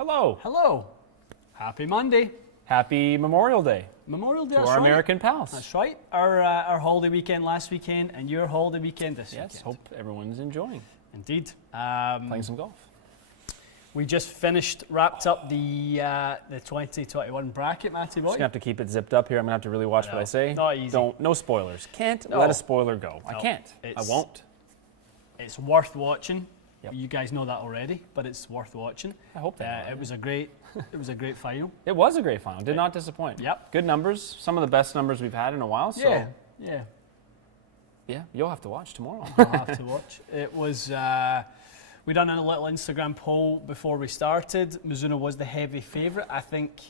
Hello. Hello. Happy Monday. Happy Memorial Day. Memorial Day. To our American pals. That's right. Our holiday weekend last weekend and your holiday weekend this weekend. Yes, hope everyone's enjoying. Indeed. Playing some golf. We just wrapped up the 2021 bracket, Matty boy. Just gonna have to keep it zipped up here. I'm gonna have to really watch what I say. Not easy. No spoilers. Can't let a spoiler go. No, I can't. I won't. It's worth watching. Yep. You guys know that already, but it's worth watching. I hope that. It was a great final. It was a great final. Did not disappoint. Yep. Good numbers. Some of the best numbers we've had in a while. So Yeah, you'll have to watch tomorrow. I'll have to watch. It was. We done a little Instagram poll before we started. Mizuno was the heavy favourite. I think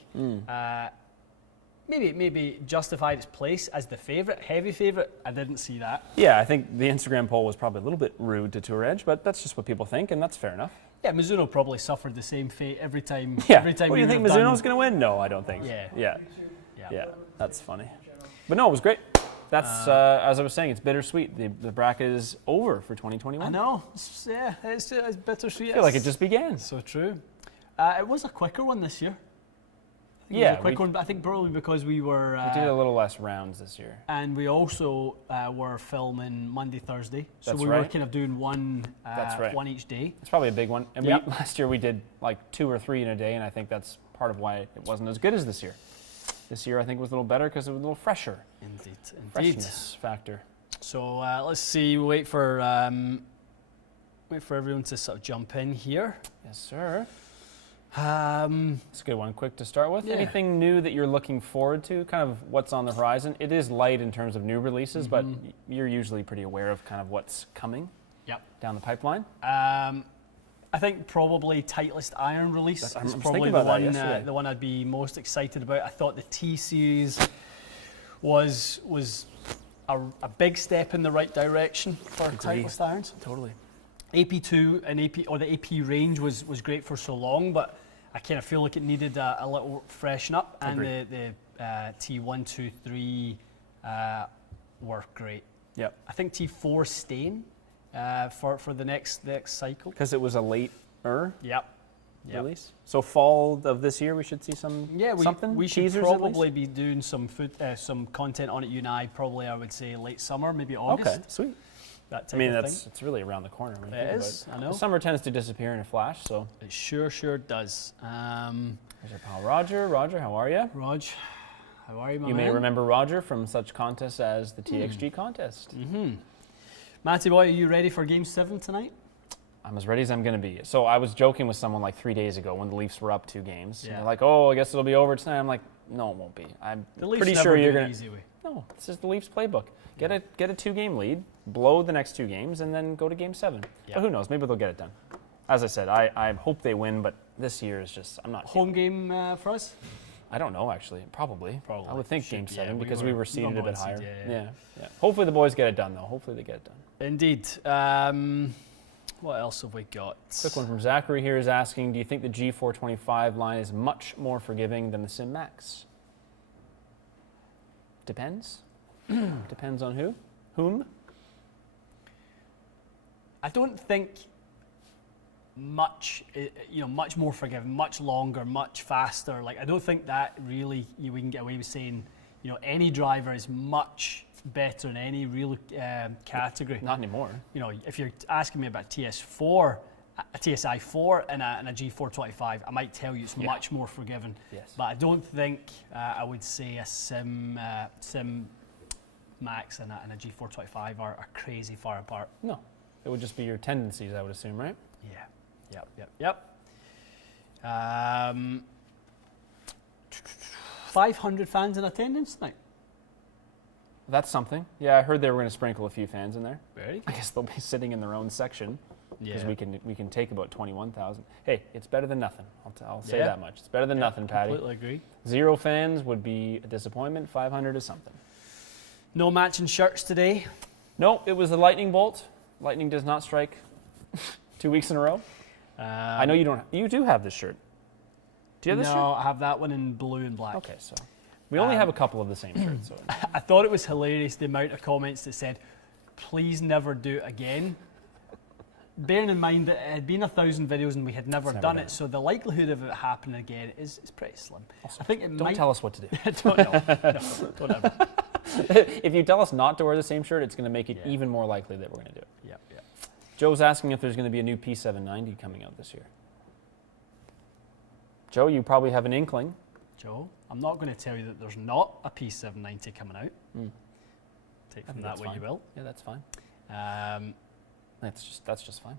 maybe justified its place as the favourite, heavy favourite. I didn't see that. Yeah, I think the Instagram poll was probably a little bit rude to Tour Edge, but that's just what people think, and that's fair enough. Yeah, Mizuno probably suffered the same fate every time. Yeah. Every time. What do you think Mizuno's going to win? No, I don't think. Yeah. Yeah. That's funny. But no, it was great. That's as I was saying, it's bittersweet. The bracket is over for 2021. I know. It's bittersweet. I feel like it just began. So true. It was a quicker one this year. It was a quick one, but I think probably because we were. We did a little less rounds this year. And we also were filming Monday, Thursday. So That's we right. were kind of doing one each day. It's probably a big one. And last year we did like 2 or 3 in a day, and I think that's part of why it wasn't as good as this year. This year I think was a little better because it was a little fresher. Indeed. Freshness factor. So let's see. We'll wait for everyone to sort of jump in here. Yes, sir. It's a good one. Quick to start with. Yeah. Anything new that you're looking forward to? Kind of what's on the horizon? It is light in terms of new releases, but you're usually pretty aware of kind of what's coming down the pipeline. I think probably Titleist Iron release is I'm probably the one I'd be most excited about. I thought the T series was a big step in the right direction for Titleist Irons. Totally. AP2 and the AP range was great for so long, but I kind of feel like it needed a little freshen up. And the T1, 2, 3 were great. Yep. I think T4 staying for the next cycle. Because it was a later Yep. release. So fall of this year we should see something? We should Teasers probably be doing some content on it, you and I, probably I would say late summer, maybe August. Okay, sweet. That type of thing. It's really around the corner. When it is, I know. The summer tends to disappear in a flash, so. It sure does. There's our pal Roger. Roger, how are you? Rog, how are you, my man? You may remember Roger from such contests as the TXG contest. Matty boy, are you ready for Game 7 tonight? I'm as ready as I'm going to be. So I was joking with someone like 3 days ago when the Leafs were up 2 games. Yeah. And they're like, oh, I guess it'll be over tonight. I'm like, no, it won't be. I'm pretty sure you're going to. Easy way. No, this is the Leafs playbook. Get a 2-game lead, blow the next 2 games, and then go to Game 7. Yeah. But who knows? Maybe they'll get it done. As I said, I hope they win, but this year is just, I'm not. Home game for us? I don't know, actually. Probably. I would think Game 7 because we were seated a bit higher. Yeah. Hopefully the boys get it done, though. Hopefully they get it done. Indeed. What else have we got? Quick one from Zachary here is asking, do you think the G425 line is much more forgiving than the SimMax? Depends. Depends on who? Whom? I don't think much more forgiving, much longer, much faster. Like, I don't think that really we can get away with saying, any driver is much better in any real category. Not anymore. If you're asking me about TS4, a TSI4 and a G425, I might tell you it's much more forgiving. Yes. But I don't think I would say a SimMax and a G425 are crazy far apart. No. It would just be your tendencies, I would assume, right? Yeah. Yep. 500 fans in attendance tonight. That's something. Yeah, I heard they were going to sprinkle a few fans in there. Very good. I guess they'll be sitting in their own section because Yeah. we can take about 21,000. Hey, it's better than nothing. I'll say that much. It's better than nothing, Patty. Completely agree. 0 fans would be a disappointment. 500 is something. No matching shirts today. No, it was the lightning bolt. Lightning does not strike 2 weeks in a row. I know you don't. You do have this shirt. Do you have this shirt? No, I have that one in blue and black. Okay, so we only have a couple of the same shirts. So. I thought it was hilarious the amount of comments that said, "Please never do it again." bearing in mind that it had been 1,000 videos and we had never done it, so the likelihood of it happening again is pretty slim. Also, I think it don't tell us what to do. don't ever. If you tell us not to wear the same shirt, it's going to make it even more likely that we're going to do it. Yeah. Joe's asking if there's going to be a new P790 coming out this year. Joe, you probably have an inkling. Joe, I'm not going to tell you that there's not a P790 coming out. Take from that what you will. Yeah, that's fine. That's just fine.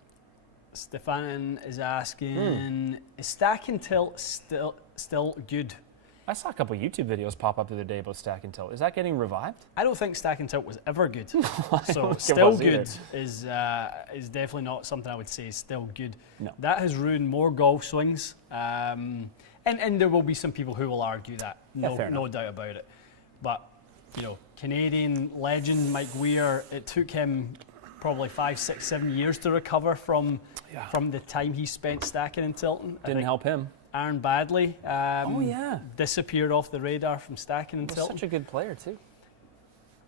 Stefan is asking, is stack and tilt still good? I saw a couple of YouTube videos pop up the other day about stack and tilt. Is that getting revived? I don't think stack and tilt was ever good. So still good is definitely not something I would say is still good. No. That has ruined more golf swings. And there will be some people who will argue that. No doubt about it. But, Canadian legend Mike Weir, it took him probably 5, 6, 7 years to recover from the time he spent stacking and tilting. Didn't help him. Aaron Badley disappeared off the radar from stacking and tilting. Such a good player too.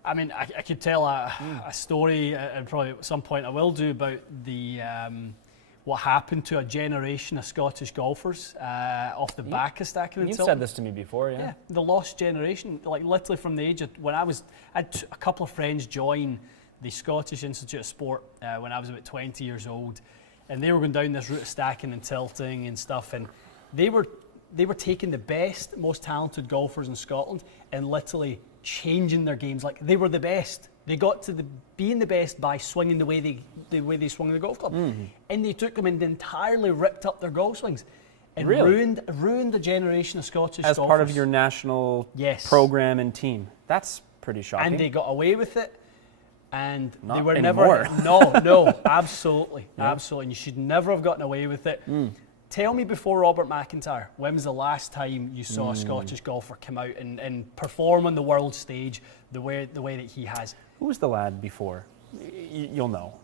I mean, I could tell a story, and probably at some point I will do, about the what happened to a generation of Scottish golfers off the back of stacking and tilting. You've said this to me before, yeah. Yeah, the lost generation, like literally from the age of when I had a couple of friends join the Scottish Institute of Sport when I was about 20 years old, and they were going down this route of stacking and tilting and stuff, and they were taking the best, most talented golfers in Scotland and literally changing their games. Like, they were the best. They got to being the best by swinging the way they swung the golf club, and they took them and entirely ripped up their golf swings, and ruined a generation of Scottish golfers. As part of your national program and team. That's pretty shocking. And they got away with it. And not they were anymore. No, absolutely. And you should never have gotten away with it. Tell me, before Robert McIntyre, when was the last time you saw a Scottish golfer come out and perform on the world stage the way that he has? Who was the lad before? You'll know.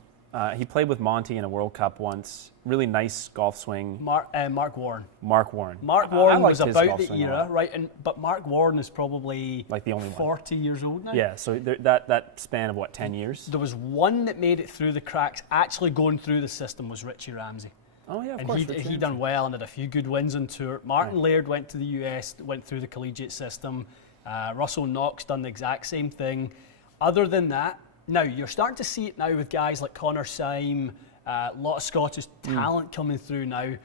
He played with Monty in a World Cup once. Really nice golf swing. Mark Warren. Mark Warren. Mark Warren was about the era, right? But Mark Warren is probably like the only 40 years old now. Yeah, so that span of what, 10 years? There was one that made it through the cracks, actually going through the system, was Richie Ramsey. Oh yeah, of and course. He done well and had a few good wins on tour. Martin Laird went to the US, went through the collegiate system. Russell Knox done the exact same thing. Other than that, now you're starting to see it now with guys like Connor Syme, a lot of Scottish talent coming through now.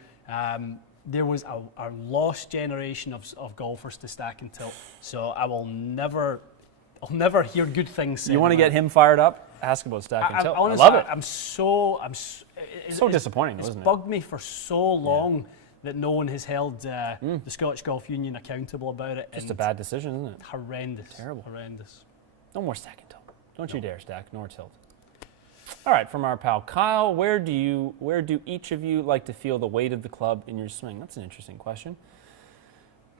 There was a lost generation of golfers to stack and tilt. So I'll never hear good things said. You want to get him fired up? Ask about stack and tilt. Honestly, I love it. It's so disappointing, isn't it? It's bugged me for so long that no one has held the Scottish Golf Union accountable about it. Just a bad decision, isn't it? Horrendous. Terrible. Horrendous. No more stack and tilt. Don't you dare stack nor tilt. All right, from our pal Kyle, where do each of you like to feel the weight of the club in your swing? That's an interesting question.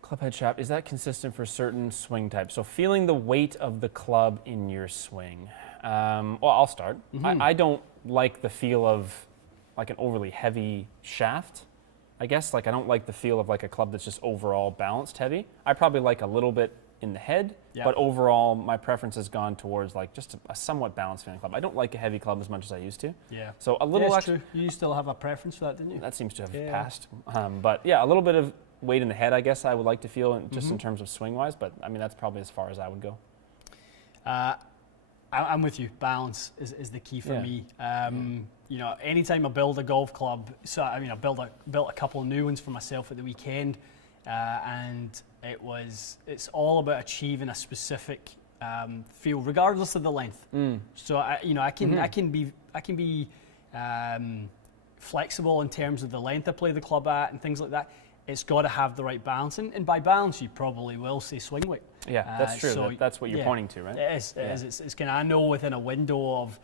Clubhead shaft, is that consistent for certain swing types? So feeling the weight of the club in your swing. Well, I'll start. I don't like the feel of like an overly heavy shaft, I guess. Like, I don't like the feel of like a club that's just overall balanced heavy. I probably like a little bit in the head, but overall my preference has gone towards like just a somewhat balanced feeling club. I don't like a heavy club as much as I used to. Yeah. So a little true. You still have a preference for that, didn't you? That seems to have passed. But yeah, a little bit of weight in the head, I guess I would like to feel just in terms of swing wise, but I mean that's probably as far as I would go. I'm with you. Balance is the key for me. You know, anytime I build a golf club, so I mean, I built a couple of new ones for myself at the weekend, and it's all about achieving a specific feel, regardless of the length. So I can be flexible in terms of the length I play the club at and things like that. It's got to have the right balance, and by balance, you probably will say swing weight. Yeah, that's true. So that's what you're pointing to, right? It is. It's kind of, I know within a window of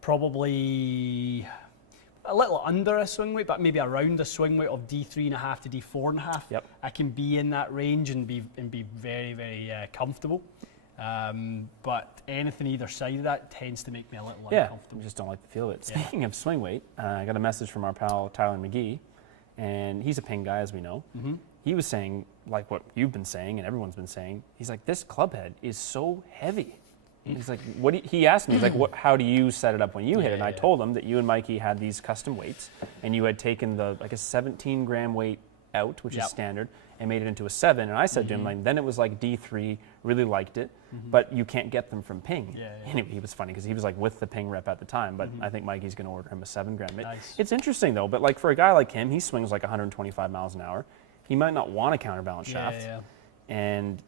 probably a little under a swing weight, but maybe around a swing weight of D3.5 to D4.5. Yep. I can be in that range and be very, very comfortable. But anything either side of that tends to make me a little uncomfortable. I just don't like the feel of it. Speaking of swing weight, I got a message from our pal Tyler McGee. And he's a ping guy, as we know. He was saying, like what you've been saying and everyone's been saying, he's like, this club head is so heavy. He's like, he asked me, he's like, how do you set it up when you hit it? And I yeah. told him that you and Mikey had these custom weights, and you had taken like a 17-gram weight out, which is standard, and made it into a 7. And I said to him, like, then it was like D3, really liked it, but you can't get them from Ping. Anyway, he was funny because he was like with the Ping rep at the time, but I think Mikey's going to order him a 7-gram. Nice. It's interesting though, but like for a guy like him, he swings like 125 miles an hour. He might not want a counterbalance shaft. And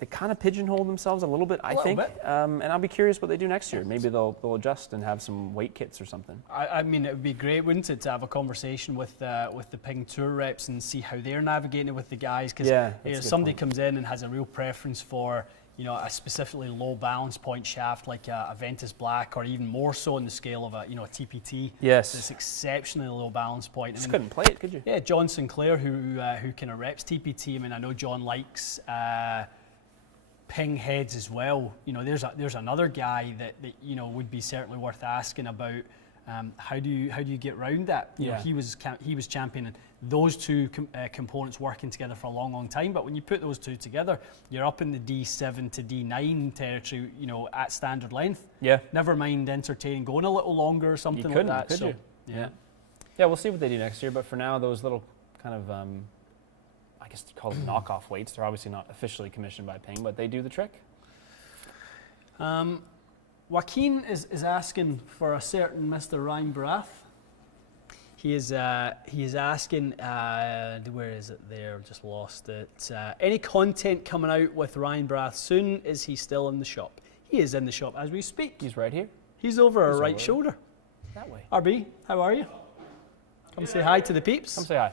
they kind of pigeonhole themselves a little bit, I think. And I'll be curious what they do next year. Maybe they'll adjust and have some weight kits or something. I mean, it would be great, wouldn't it, to have a conversation with the Ping Tour reps and see how they're navigating it with the guys. Because if somebody comes in and has a real preference for, you know, a specifically low balance point shaft like a Ventus Black, or even more so on the scale of a TPT. It's exceptionally low balance point. Just couldn't play it, could you? Yeah, John Sinclair, who kind of reps TPT. I mean, I know John likes Ping heads as well. You know, there's another guy that you know would be certainly worth asking about. How do you get around that? You know, he was championing those two components working together for a long time. But when you put those two together, you're up in the D7 to D9 territory. You know, at standard length. Never mind entertaining going a little longer or something like that. Could you? Yeah, we'll see what they do next year. But for now, those little kind of I guess you call them knockoff weights. They're obviously not officially commissioned by Ping, but they do the trick. Joaquin is asking for a certain Mr. Ryan Brath. He is asking, where is it there? Just lost it. Any content coming out with Ryan Brath soon? Is he still in the shop? He is in the shop as we speak. He's right here. He's over our right shoulder. That way. RB, how are you? Come say hi to the peeps. Come say hi.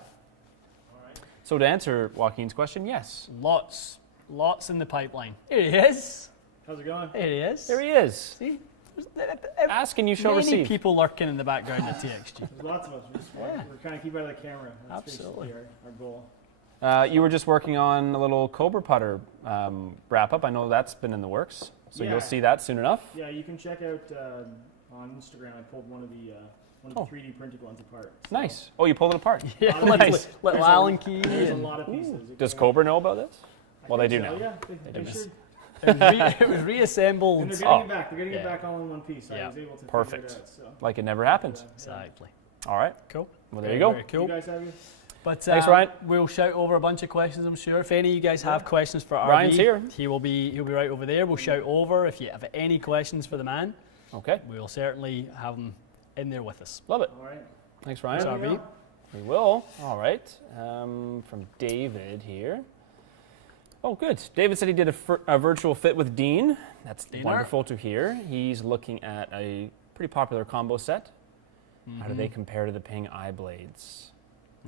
So to answer Joaquin's question, yes. Lots in the pipeline. Here he is. How's it going? Here he is. There he is. See? Ask and you shall Many receive. people lurking in the background at TXG. There's lots of us. We're trying to keep out of the camera. That's basically our goal. You were just working on a little Cobra putter wrap up. I know that's been in the works, so you'll see that soon enough. Yeah, you can check out on Instagram. I pulled one of the 3D printed ones apart. So Nice. Oh, you pulled it apart. Yeah, nice. Little Allen key. There's a lot of pieces. Does Cobra know about this? Well, they do now. Yeah, they should. It was reassembled. And they're getting it back. They're getting it back all in one piece. I was able to Perfect. figure it out. So. Like it never happened. Exactly. All right. Cool. Well, there you go. Very cool. You guys have your... But Thanks, Ryan. We'll shout over a bunch of questions, I'm sure. If any of you guys have questions for RB, Ryan's here. He'll be right over there. We'll shout over. If you have any questions for the man, Okay. we'll certainly have him in there with us. Love it. All right. Thanks, Ryan. Thanks, RB. We will. All right. From David here. Oh, good. David said he did a virtual fit with Dean. That's wonderful to hear. He's looking at a pretty popular combo set. How do they compare to the Ping eye blades?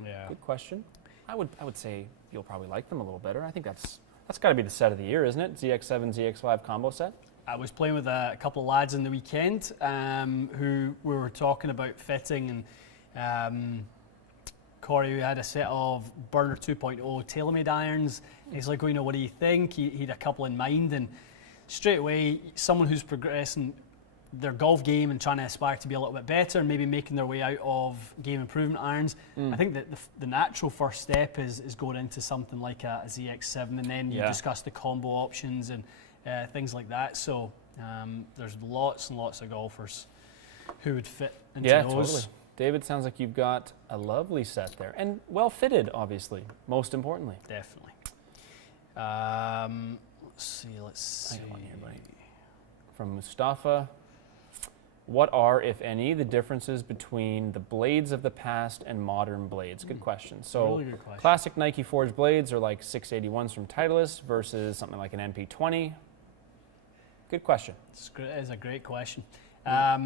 Yeah. Good question. I would say you'll probably like them a little better. I think that's got to be the set of the year, isn't it? ZX7, ZX5 combo set. I was playing with a couple of lads in the weekend who we were talking about fitting, and Corey, who had a set of Burner 2.0 TaylorMade irons. He's like, well, you know, what do you think? He had a couple in mind, and straight away, someone who's progressing their golf game and trying to aspire to be a little bit better and maybe making their way out of game improvement irons. I think that the natural first step is going into something like a ZX7, and then you discuss the combo options and things like that. So there's lots and lots of golfers who would fit into those. Totally. David, sounds like you've got a lovely set there. And well fitted, obviously, most importantly. Definitely. Let's see. I got one here, buddy. From Mustafa. What are, if any, the differences between the blades of the past and modern blades? Good question. So, really good question. Classic Nike Forge blades are like 681s from Titleist versus something like an MP20. Good question. It's a great question. I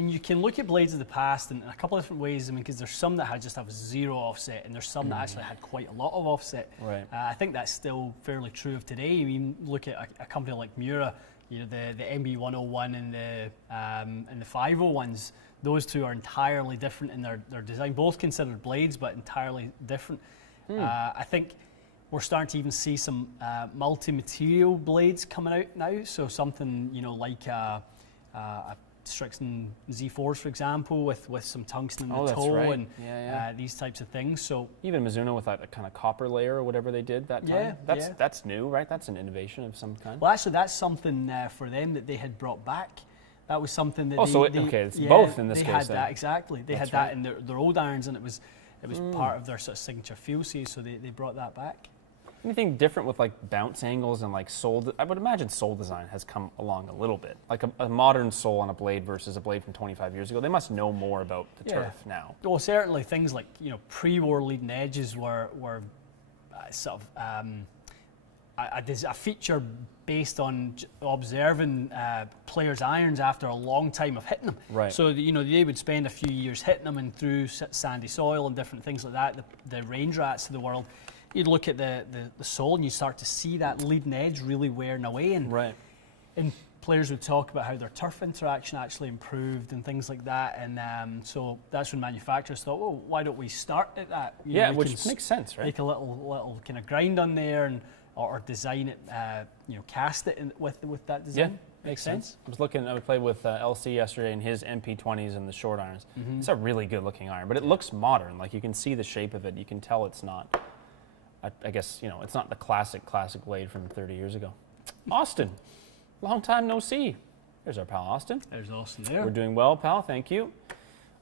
mean, you can look at blades of the past in a couple of different ways. I mean, because there's some that just have zero offset, and there's some that actually had quite a lot of offset. Right. I think that's still fairly true of today. I mean, look at a company like Mura, you know, the MB101 and the 501s. Those two are entirely different in their design. Both considered blades, but entirely different. I think we're starting to even see some multi-material blades coming out now. So something, you know, like Strixon Z4s, for example, with some tungsten in the Oh, that's toe right. and Yeah. these types of things. So Even Mizuno with that kind of copper layer or whatever they did that time. Yeah, That's new, right? That's an innovation of some kind. well, actually, that's something for them that they had brought back. That was something that it's both in this they case. had Then. that exactly. They That's had that right. in their old irons, and it was part of their sort of signature feel series. So they brought that back. Anything different with like bounce angles and like sole? I would imagine sole design has come along a little bit. Like a modern sole on a blade versus a blade from 25 years ago. They must know more about the turf now. Well, certainly things like pre-war leading edges were sort of a feature based on observing players' irons after a long time of hitting them. Right. So they would spend a few years hitting them and through sandy soil and different things like that. The range rats of the world. You'd look at the sole and you start to see that leading edge really wearing away. And Right. And players would talk about how their turf interaction actually improved and things like that. And so that's when manufacturers thought, well, why don't we start at that? Which makes sense, right? Make a little kind of grind on there or design it, cast it with that design. Yeah, Makes sense. I played with LC yesterday in his MP20s and the short irons. Mm-hmm. It's a really good looking iron, but it looks modern. Like you can see the shape of it. You can tell it's not, I guess, it's not the classic blade from 30 years ago. Austin, long time no see. There's our pal Austin. There's Austin there. We're doing well, pal, thank you.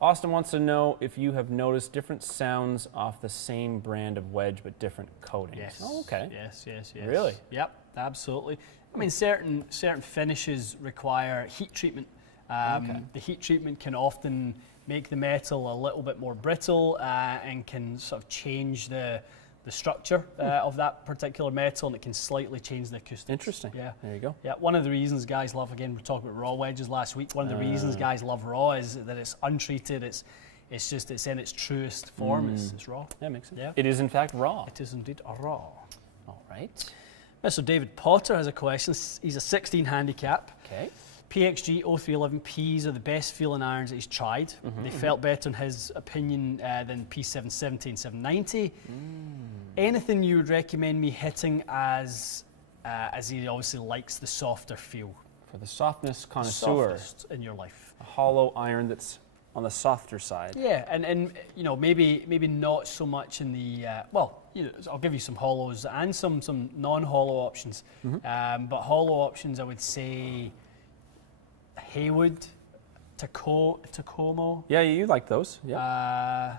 Austin wants to know if you have noticed different sounds off the same brand of wedge but different coatings. Yes. Oh, okay. Yes. Really? Yep, absolutely. I mean, certain finishes require heat treatment. The heat treatment can often make the metal a little bit more brittle and can sort of change the structure of that particular metal, and it can slightly change the acoustics. Interesting. Yeah. There you go. Yeah, one of the reasons guys love, again, we talked about raw wedges last week, one of the reasons guys love raw is that it's untreated, it's in its truest form, it's raw. That makes sense. Yeah. It is in fact raw. It is indeed a raw. All right. Mr. David Potter has a question. He's a 16 handicap. Okay. PXG 0311Ps are the best feeling irons that he's tried. They felt better in his opinion than P770 and 790. Anything you would recommend me hitting as he obviously likes the softer feel? For the softness connoisseur, Softest in your life. a hollow iron that's on the softer side. Yeah, and maybe not so much in the I'll give you some hollows and some non-hollow options. But hollow options, I would say Haywood, Tacoma. Yeah, you like those. Yeah.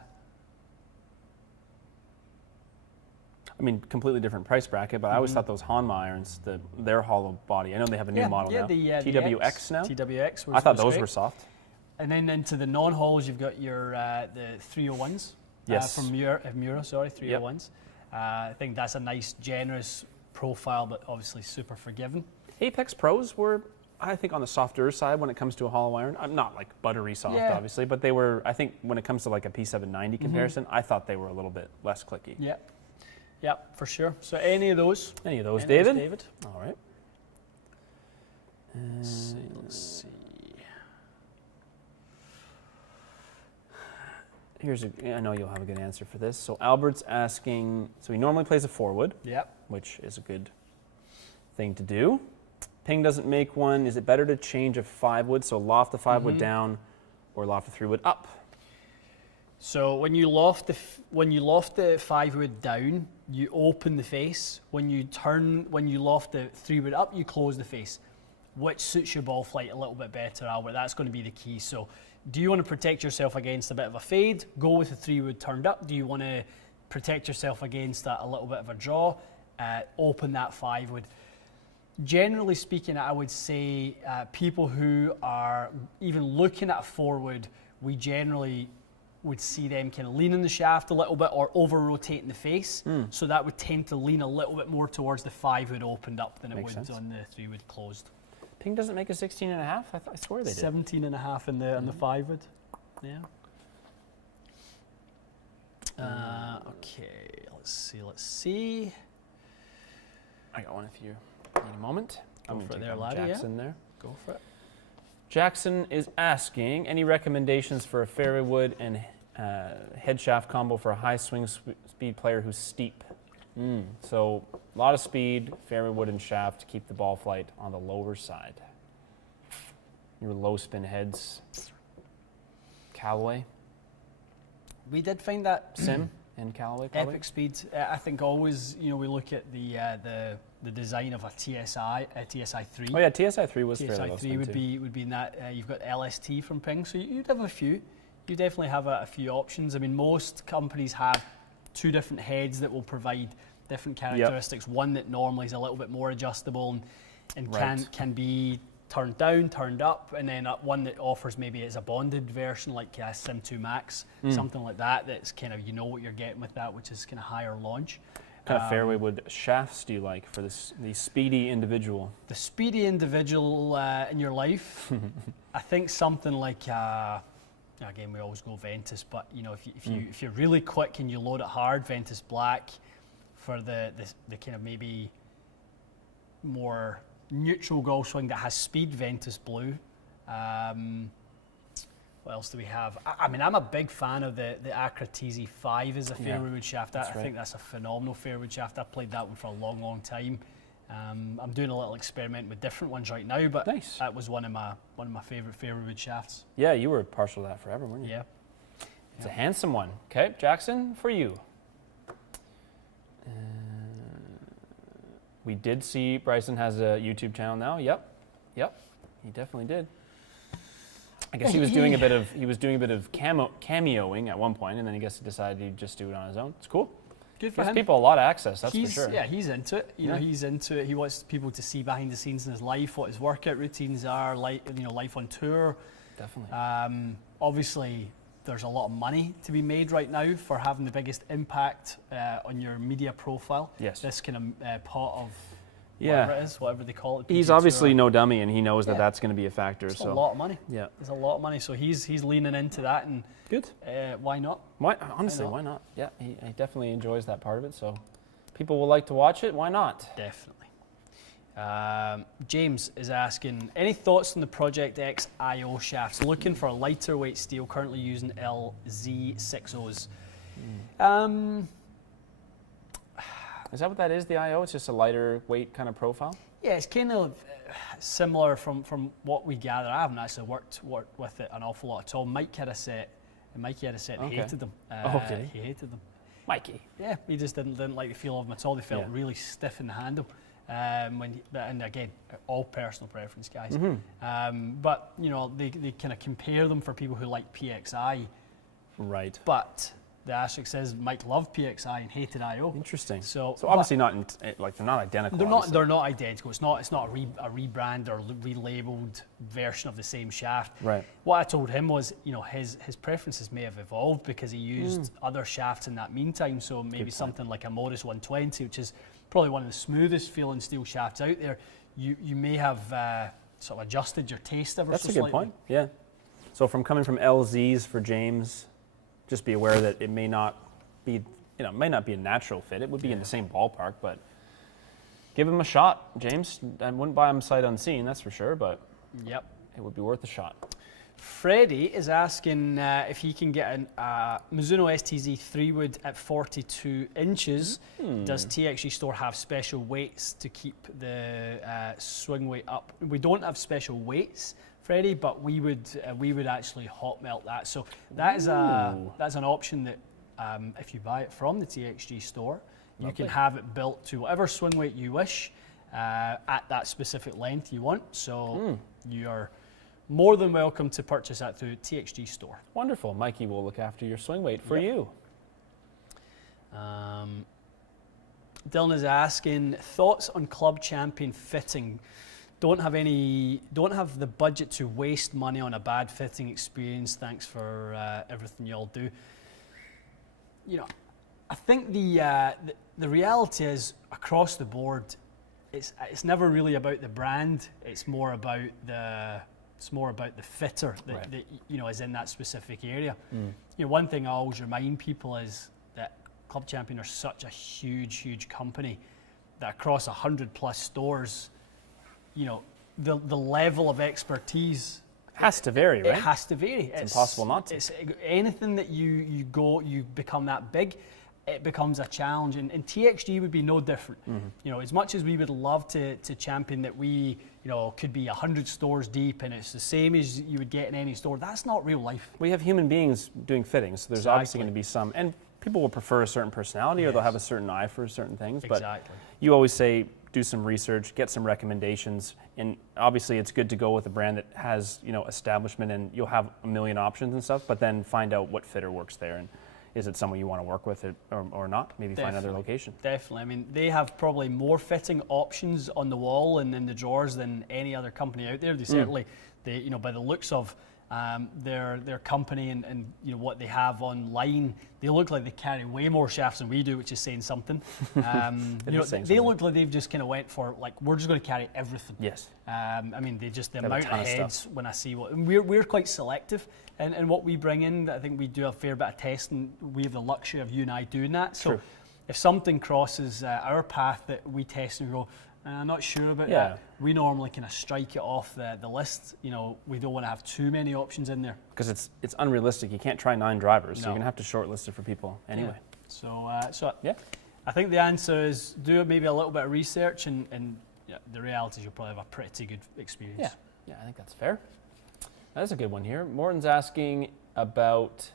I mean, completely different price bracket, but I always thought those Hanma irons, their hollow body. I know they have a new model now. The TWX now. TWX. I thought those great. were soft. And then into the non-hollows, you've got your the 301s. Yes. From Mura, 301s. I think that's a nice, generous profile, but obviously super forgiving. Apex Pros were, I think, on the softer side when it comes to a hollow iron. I'm not like buttery soft, obviously, but they were, I think, when it comes to like a P790 comparison, I thought they were a little bit less clicky. Yep, for sure. So any of those? Any of those, David? David? All right. Let's see. I know you'll have a good answer for this. So Albert's asking, so he normally plays a 4-wood, Yep. which is a good thing to do. Ping doesn't make one. Is it better to change a 5-wood, so loft the 5-wood down, or loft the 3-wood up? So when you loft the 5-wood down, you open the face. When you loft the 3-wood up, you close the face. Which suits your ball flight a little bit better, Albert? That's going to be the key. So do you want to protect yourself against a bit of a fade? Go with the 3-wood turned up. Do you want to protect yourself against a little bit of a draw? Open that 5-wood. Generally speaking, I would say people who are even looking at a 4-wood, we generally would see them kind of leaning the shaft a little bit or over-rotating the face. So that would tend to lean a little bit more towards the 5-wood opened up than it Makes would sense. on the 3-wood closed. Ping doesn't make a 16.5? I swear they did. 17 and a half on the 5-wood. Yeah. Okay, let's see. I got one if you need a moment. Go I'm for gonna it take there, on laddie, Jackson there. Go for it. Jackson is asking, any recommendations for a fairway wood and head shaft combo for a high swing speed player who's steep? So a lot of speed, fairway wood and shaft to keep the ball flight on the lower side. your low spin heads. Callaway. We did find that Sim and Callaway probably. epic speed. I think always, you know, we look at the design of a TSI 3. Oh yeah, TSI 3 was fairly TSI low 3 spin would too. be in that. You've got LST from Ping, so you'd have a few. You definitely have a few options. I mean, most companies have 2 different heads that will provide different characteristics. Yep. One that normally is a little bit more adjustable and right. can be turned down, turned up, and then one that offers maybe as a bonded version like Sim 2 Max, something like that. That's kind of, you know what you're getting with that, which is kind of higher launch. What kind of fairway wood shafts do you like for the speedy individual? The speedy individual in your life, I think something like, again, we always go Ventus, but you know, if you're really quick and you load it hard, Ventus Black for the kind of maybe more neutral golf swing that has speed, Ventus Blue. What else do we have? I mean, I'm a big fan of the Acra TZ5 as a fairway wood shaft. I think that's a phenomenal fairway wood shaft. I've played that one for a long, long time. I'm doing a little experiment with different ones right now, but nice. That was one of my favorite fairway wood shafts. Yeah, you were partial to that forever, weren't you? Yeah. It's a handsome one. Okay, Jackson, for you. We did see Bryson has a YouTube channel now. Yep, he definitely did. I guess he was doing a bit of cameoing at one point, and then I guess he decided he'd just do it on his own. It's cool. Good for Gives him. people a lot of access, that's for sure. Yeah, he's into it. You know, he's into it. He wants people to see behind the scenes in his life, what his workout routines are, like, you know, life on tour. Definitely. Obviously, there's a lot of money to be made right now for having the biggest impact on your media profile. Yes. This kind of pot of whatever it is, whatever they call it. He's obviously no dummy, and he knows that that's going to be a factor. It's a lot of money. Yeah. It's a lot of money. So he's leaning into that, and good. Why not? Honestly, why not? Yeah, he definitely enjoys that part of it. So people will like to watch it. Why not? Definitely. James is asking, any thoughts on the Project X IO shafts? Looking for a lighter weight steel, currently using LZ60s. Is that what that is, the IO? It's just a lighter weight kind of profile? Yeah, it's kind of similar from what we gather. I haven't actually worked with it an awful lot at all. Mikey had a set and hated them. He hated them. Mikey. Yeah, he just didn't like the feel of them at all. They felt really stiff in the handle. And again, all personal preference, guys. But you know, they kind of compare them for people who like PXI. Right. But the asterisk says Mike loved PXI and hated IO. Interesting. So obviously not like they're not identical. They're not identical. It's not a rebrand or relabeled version of the same shaft. Right. What I told him was, you know, his preferences may have evolved because he used other shafts in that meantime. So maybe something like a Morris 120, which is probably one of the smoothest feeling steel shafts out there. You may have sort of adjusted your taste ever so slightly. That's a good point. Yeah. So coming from LZs for James, just be aware that it may not be, a natural fit. It would be in the same ballpark, but give him a shot, James. I wouldn't buy him sight unseen, that's for sure, but it would be worth a shot. Freddie is asking if he can get a Mizuno STZ 3-wood at 42 inches. Does TXG Store have special weights to keep the swing weight up? We don't have special weights, Freddie, but we would actually hot melt that. So that's an option that if you buy it from the TXG Store, you can have it built to whatever swing weight you wish at that specific length you want. So you're more than welcome to purchase that through TXG Store. Wonderful. Mikey will look after your swing weight for you. Dylan is asking, thoughts on Club Champion fitting? Don't have the budget to waste money on a bad fitting experience. Thanks for everything you all do. You know, I think the reality is across the board, it's never really about the brand. It's more about the fitter that is in that specific area. You know, one thing I always remind people is that Club Champion are such a huge company that across 100+ stores, you know, the level of expertise has to vary, right? It has to vary. It's impossible not to. It's anything that you become that big. it becomes a challenge. And TXG would be no different. You know, as much as we would love to champion that we, you know, could be 100 stores deep and it's the same as you would get in any store, that's not real life. We have human beings doing fittings, so there's obviously going to be some, and people will prefer a certain personality or they'll have a certain eye for certain things. But you always say, do some research, get some recommendations, and obviously it's good to go with a brand that has, you know, establishment, and you'll have a million options and stuff, but then find out what fitter works there, and is it someone you want to work with or not? Maybe find another location. Definitely. I mean, they have probably more fitting options on the wall and in the drawers than any other company out there. They certainly, you know, by the looks of their company and you know what they have online, they look like they carry way more shafts than we do, which is saying something. You know, they look like they've just kind of went for, like, we're just going to carry everything. Yes. I mean, the amount of heads when I see what, and we're quite selective in what we bring in. I think we do a fair bit of testing. We have the luxury of you and I doing that. So if something crosses our path that we test and we go, I'm not sure about that, we normally kind of strike it off the list. You know, we don't want to have too many options in there. Because it's unrealistic. You can't try 9 drivers, so you're going to have to shortlist it for people anyway. Yeah. So I think the answer is do maybe a little bit of research, and the reality is you'll probably have a pretty good experience. Yeah, I think that's fair. That's a good one here. Morton's asking about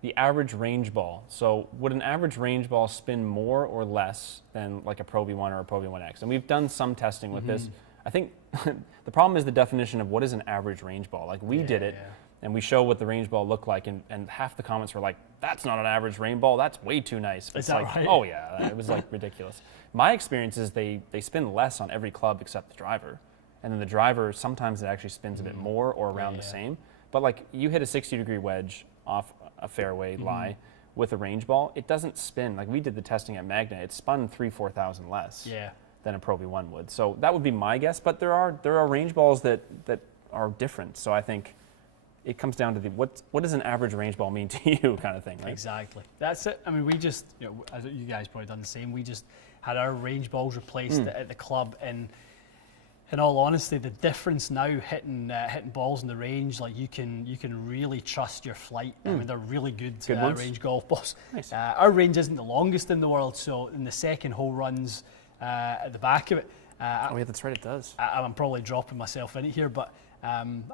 the average range ball. So would an average range ball spin more or less than like a Pro V1 or a Pro V1X? And we've done some testing with this. I think the problem is the definition of what is an average range ball. Like we did it, and we show what the range ball looked like, and half the comments were like, that's not an average range ball, that's way too nice. Is that right? Oh yeah, it was like ridiculous. My experience is they spin less on every club except the driver. And then the driver, sometimes it actually spins a bit more or around the same. But like you hit a 60-degree wedge off a fairway lie with a range ball, it doesn't spin. Like we did the testing at Magna, it spun 3,000-4,000 less than a Pro V1 would. So that would be my guess, but there are range balls that are different. So I think it comes down to the what does an average range ball mean to you kind of thing, right? Exactly. That's it. I mean, we just, you know, as you guys probably done the same, we just had our range balls replaced at the club, and in all honesty, the difference now hitting balls in the range, like you can really trust your flight. I mean, they're really good range golf balls. Nice. Our range isn't the longest in the world, so in the second hole runs at the back of it. That's right, it does. I'm probably dropping myself in it here, but you're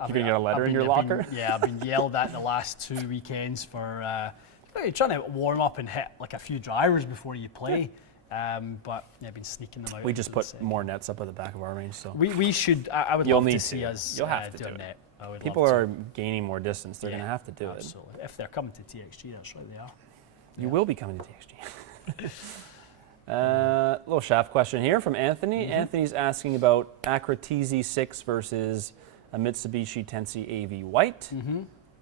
gonna get a letter in your locker. I've been yelled at the last 2 weekends for trying to warm up and hit like a few drivers before you play. But I've been sneaking them out. We just put more nets up at the back of our range, so we should. I would love to see us You'll have to do do a it. net. People are gaining more distance. They're going to have to do absolutely. If they're coming to TXG, that's right, they are. You will be coming to TXG. Little shaft question here from Anthony. Anthony's asking about Acura TZ6 versus a Mitsubishi Tensi AV White,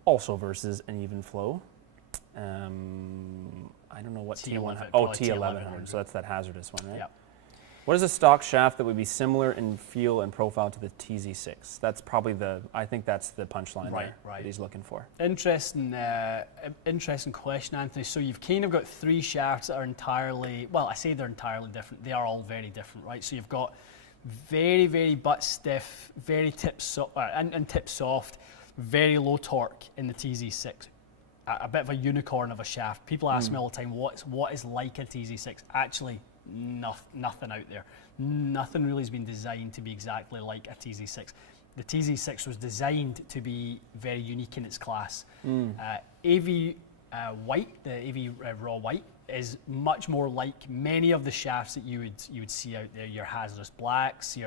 also versus an even flow. I don't know what T100. Oh, T1100. So that's that hazardous one, right? Yep. What is a stock shaft that would be similar in feel and profile to the TZ6? That's probably I think that's the punchline there that he's looking for. Interesting question, Anthony. So you've kind of got 3 shafts that are entirely, well, I say they're entirely different. They are all very different, right? So you've got very, very butt stiff, very tip soft, very low torque in the TZ6. A bit of a unicorn of a shaft. People ask me all the time, what is like a TZ6? Actually, nothing out there. Nothing really has been designed to be exactly like a TZ6. The TZ6 was designed to be very unique in its class. AV White, the AV Raw White, is much more like many of the shafts that you would see out there. Your hazardous blacks,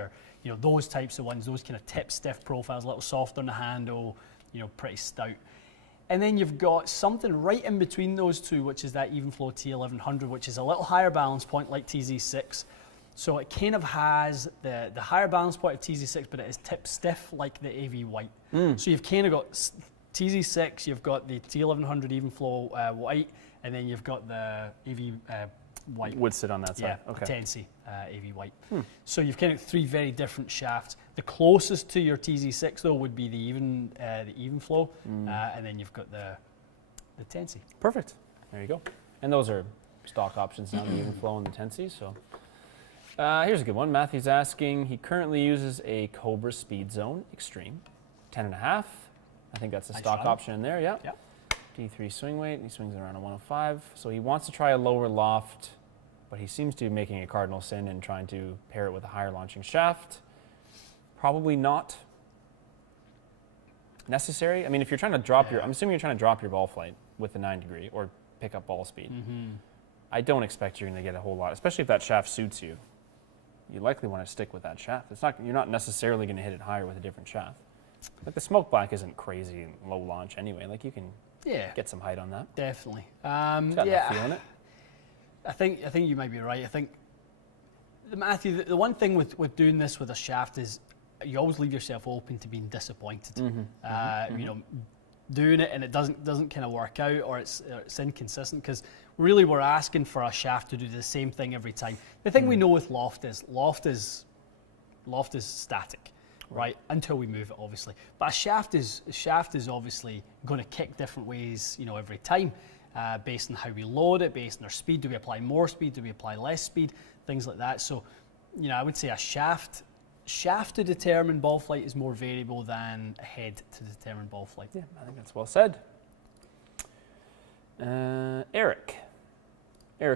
those types of ones, those kind of tip stiff profiles, a little softer on the handle, pretty stout. And then you've got something right in between those two, which is that Evenflow T1100, which is a little higher balance point like TZ6. So it kind of has the higher balance point of TZ6, but it is tip stiff like the AV White. So you've kind of got TZ6, you've got the T1100 Evenflow White, and then you've got the AV White. Would sit on that side. Yeah, okay. Tensi AV White. So you've kind of 3 very different shafts. The closest to your TZ6 though would be the Evenflow, and then you've got the Tensi. Perfect. There you go. And those are stock options now, the Evenflow and the Tensi. So here's a good one. Matthew's asking. He currently uses a Cobra Speed Zone Extreme, 10.5. I think that's a stock option in there. Yeah. D3 swing weight. He swings it around a 105. So he wants to try a lower loft, but he seems to be making a Cardinal Sin and trying to pair it with a higher launching shaft. Probably not necessary. I mean, if you're trying to drop I'm assuming you're trying to drop your ball flight with the 9 degree or pick up ball speed. I don't expect you're going to get a whole lot, especially if that shaft suits you. You likely want to stick with that shaft. You're not necessarily going to hit it higher with a different shaft. Like the smoke black isn't crazy and low launch anyway. Like you can get some height on that. Definitely. It's got enough feel in it. I think you might be right. I think, Matthew, the one thing with doing this with a shaft is you always leave yourself open to being disappointed. You know, doing it and it doesn't kind of work out, or it's inconsistent, because really we're asking for a shaft to do the same thing every time. The thing we know with loft is static, right? Until we move it, obviously. But a shaft is obviously going to kick different ways, you know, every time, based on how we load it, based on our speed. Do we apply more speed? Do we apply less speed? Things like that. So, you know, I would say a shaft to determine ball flight is more variable than a head to determine ball flight. Yeah, I think that's well said. Eric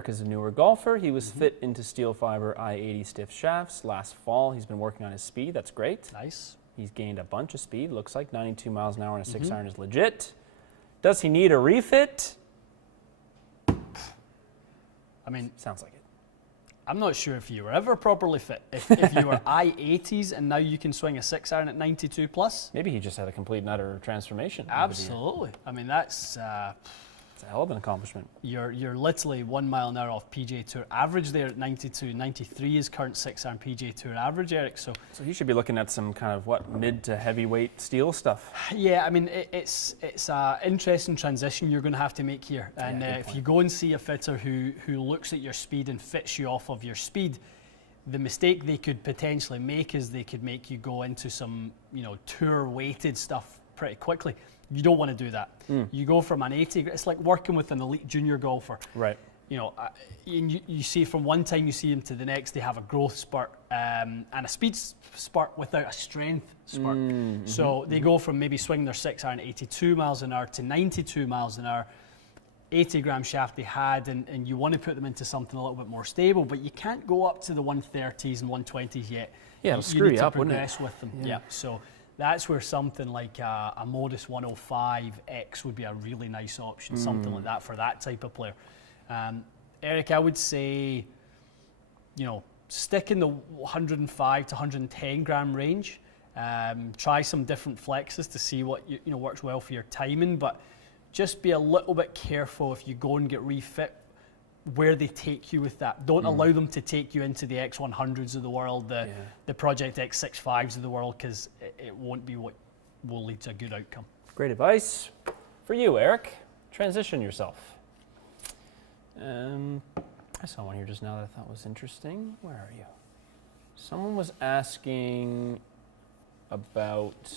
is a newer golfer. He was fit into steel fiber I-80 stiff shafts last fall. He's been working on his speed. That's great. Nice. He's gained a bunch of speed. Looks like 92 miles an hour on a 6-iron is legit. Does he need a refit? I mean, sounds like it. I'm not sure if you were ever properly fit. If you were I-80s and now you can swing a 6-iron at 92 plus. Maybe he just had a complete and utter transformation. Absolutely. I mean, that's it's a hell of an accomplishment. You're literally 1 mile an hour off PGA Tour average there at 92. 93 is current 6-iron PGA Tour average, Eric. So he should be looking at some kind of mid to heavyweight steel stuff. Yeah, I mean it's an interesting transition you're going to have to make here. And if you go and see a fitter who looks at your speed and fits you off of your speed, the mistake they could potentially make is they could make you go into some, you know, tour weighted stuff pretty quickly. You don't want to do that. You go from an 80, it's like working with an elite junior golfer. Right. You know, you see from one time you see them to the next, they have a growth spurt and a speed spurt without a strength spurt. So they go from maybe swinging their 6-iron at 82 miles an hour to 92 miles an hour, 80 gram shaft they had, and you want to put them into something a little bit more stable, but you can't go up to the 130s and 120s yet. Yeah, it'll screw you up, wouldn't it? You need to progress with them. Yeah. So that's where something like a Modus 105X would be a really nice option, something like that for that type of player. Eric, I would say, you know, stick in the 105 to 110 gram range. Try some different flexes to see what you know works well for your timing, but just be a little bit careful if you go and get refit where they take you with that. Don't allow them to take you into the X100s of the world, the Project X65s of the world, because it won't be what will lead to a good outcome. Great advice. For you, Eric, transition yourself. I saw one here just now that I thought was interesting. Where are you? Someone was asking about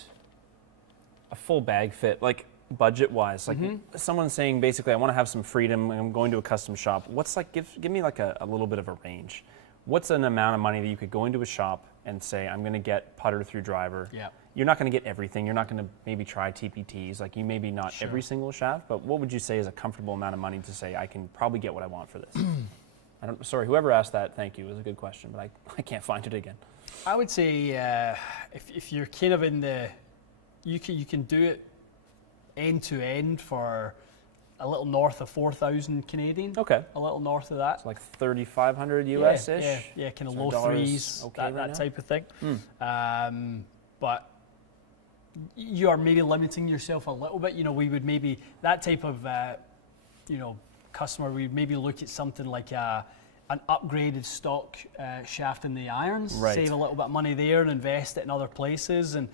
a full bag fit, like budget-wise. Like someone's saying, basically, I want to have some freedom. I'm going to a custom shop. What's like? Give me like a little bit of a range. What's an amount of money that you could go into a shop and say, I'm going to get putter through driver? Yeah. You're not going to get everything. You're not going to maybe try TPTs. Like you maybe not every single shaft, but what would you say is a comfortable amount of money to say, I can probably get what I want for this? Sorry, whoever asked that, thank you. It was a good question, but I can't find it again. I would say if you're kind of in the, you can do it end to end for a little north of 4,000 Canadian. Okay. A little north of that. It's like 3,500 US-ish. Yeah, kind of low threes, that type of thing. But you are maybe limiting yourself a little bit. You know, we would maybe, that type of, you know, customer, we'd maybe look at something like an upgraded stock shaft in the irons, save a little bit of money there and invest it in other places. And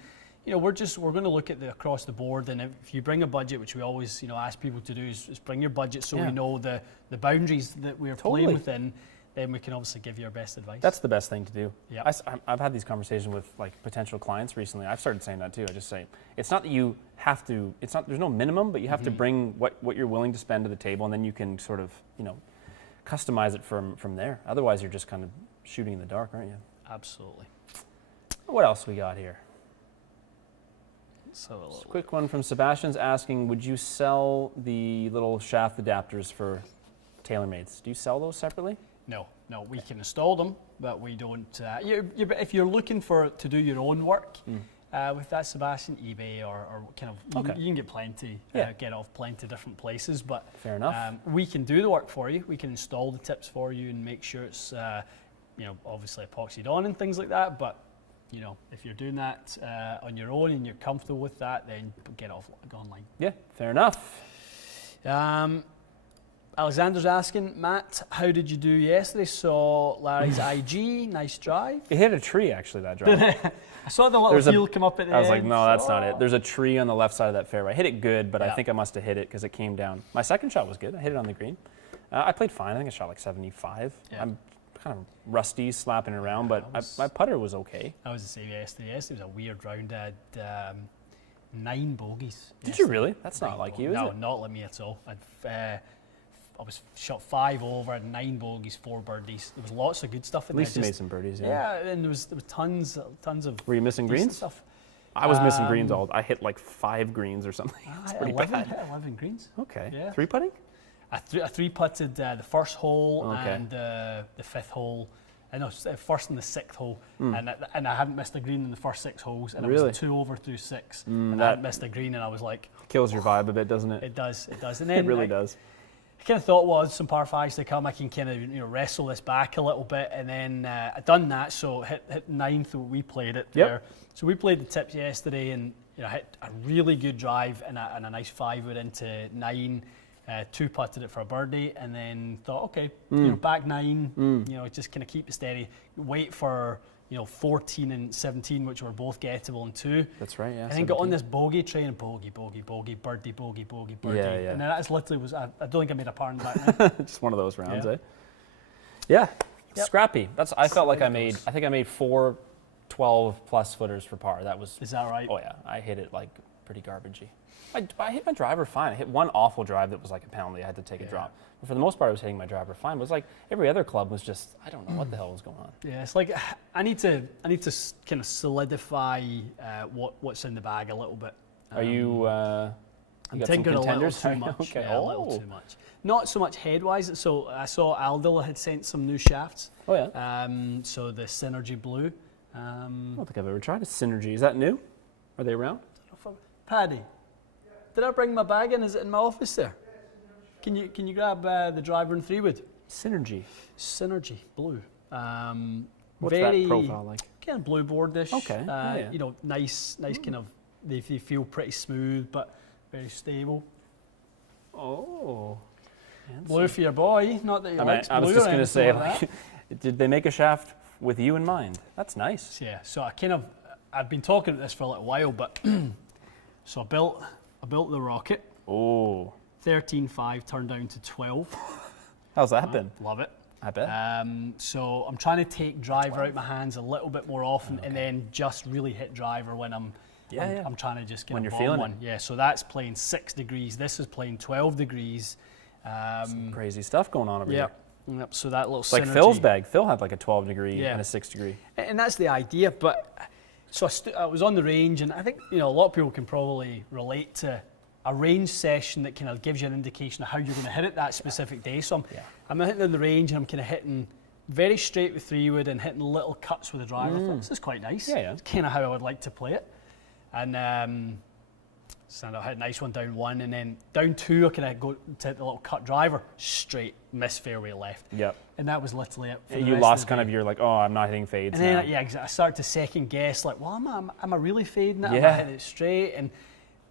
you know, we're going to look at the across the board, and if you bring a budget, which we always, you know, ask people to do, is bring your budget so we know the boundaries that we're playing within. Then we can obviously give you our best advice. That's the best thing to do. Yeah. I've had these conversations with like potential clients recently. I've started saying that too. I just say it's not that you have to. It's not. There's no minimum, but you have to bring what you're willing to spend to the table, and then you can sort of, you know, customize it from there. Otherwise, you're just kind of shooting in the dark, aren't you? Absolutely. What else we got here? So Quick one from Sebastian's asking, would you sell the little shaft adapters for TaylorMades? Do you sell those separately? no, we can install them, but we don't. If you're looking to do your own work with that, Sebastian, eBay or kind of, you can get plenty, get off plenty different places. But fair enough. we can do the work for you. We can install the tips for you and make sure it's, obviously epoxied on and things like that. But if you're doing that on your own and you're comfortable with that, then get off online. Yeah, fair enough. Alexander's asking, Matt, how did you do yesterday? Saw Larry's IG, nice drive. It hit a tree, actually, that drive. I saw the little field come up at the end. I was like, no, that's not it. There's a tree on the left side of that fairway. I hit it good, but I think I must have hit it because it came down. My second shot was good. I hit it on the green. I played fine. I think I shot like 75. Yeah. I'm kind of rusty, slapping around, but my putter was okay. I was the same yesterday. Yesterday was a weird round. I had 9 bogeys. Did you really? That's not like you, is it? No, not like me at all. I was shot 5 over, had 9 bogeys, 4 birdies. There was lots of good stuff in there. At least you made some birdies, yeah. And there was tons of. Were you missing greens? Stuff. I was missing greens all. I hit like 5 greens or something. It's pretty 11, bad. Hit 11 greens. Okay. Yeah. 3 putting? I 3 putted the first hole and the 5th hole. No, first and the 6th hole, and I hadn't missed a green in the first 6 holes, and really? I was 2 over through 6, and I hadn't missed a green, and I was like, kills your vibe a bit, doesn't it? It does, and then it really does. I kind of thought, well, some par 5s to come, I can kind of wrestle this back a little bit, and then I done that, so hit 9th, we played it there. So we played the tips yesterday, and hit a really good drive and a nice 5-wood into 9. 2 putted it for a birdie, and then thought, okay, back 9, just kind of keep it steady. Wait for 14 and 17, which were both gettable in 2. That's right, yeah. And then got on this bogey train, bogey, birdie, bogey, birdie. Yeah. And then that's literally was. I don't think I made a par in the back nine. Just one of those rounds, eh? Yeah. Yep. Scrappy. I felt like I think I made 4 12+ footers for par. Is that right? Oh yeah, I hit it like pretty garbagey. I hit my driver fine. I hit one awful drive that was like a penalty. I had to take a drop. But for the most part, I was hitting my driver fine. It was like every other club was just, I don't know what the hell was going on. Yeah, it's like I need to kind of solidify what's in the bag a little bit. Are you? I'm tinkering a little too much. Okay. Yeah, a little too much. Not so much head-wise. So I saw Aldila had sent some new shafts. Oh yeah. So the Synergy Blue. I don't think I've ever tried a Synergy. Is that new? Are they around? Paddy, did I bring my bag in? Is it in my office there? Can you grab the driver and 3-wood? Synergy Blue. What's that profile like? Kind of blue boardish. Okay. Nice kind of. They feel pretty smooth but very stable. Oh. Blue for your boy. Not that you like blue. I was just going to say, like did they make a shaft with you in mind? That's nice. Yeah. So I've been talking about this for a little while, but so I built the rocket. Oh. 13.5 turned down to 12. How's that been? Love it. I bet. So I'm trying to take driver out my hands a little bit more often, and then just really hit driver when I'm trying to just get when a you're bomb feeling one. Yeah. So that's playing 6 degrees. This is playing 12 degrees. Some crazy stuff going on over here. Yep. So that little it's like synergy. Phil's bag. Phil had like a 12 degree and a 6 degree. And that's the idea. But so I was on the range, and I think a lot of people can probably relate to a range session that kind of gives you an indication of how you're going to hit it that specific day. So I'm hitting in the range, and I'm kind of hitting very straight with 3-wood and hitting little cuts with the driver. I thought, this is quite nice. Yeah. It's kind of how I would like to play it. And stand up, hit a nice one down 1, and then down 2, I kind of go to hit the little cut driver straight, miss fairway left. Yep. And that was literally it. You lost kind of your like, oh, I'm not hitting fades. And then I started to second guess, like, well, am I really fading it? Yeah. Am I hitting it straight? And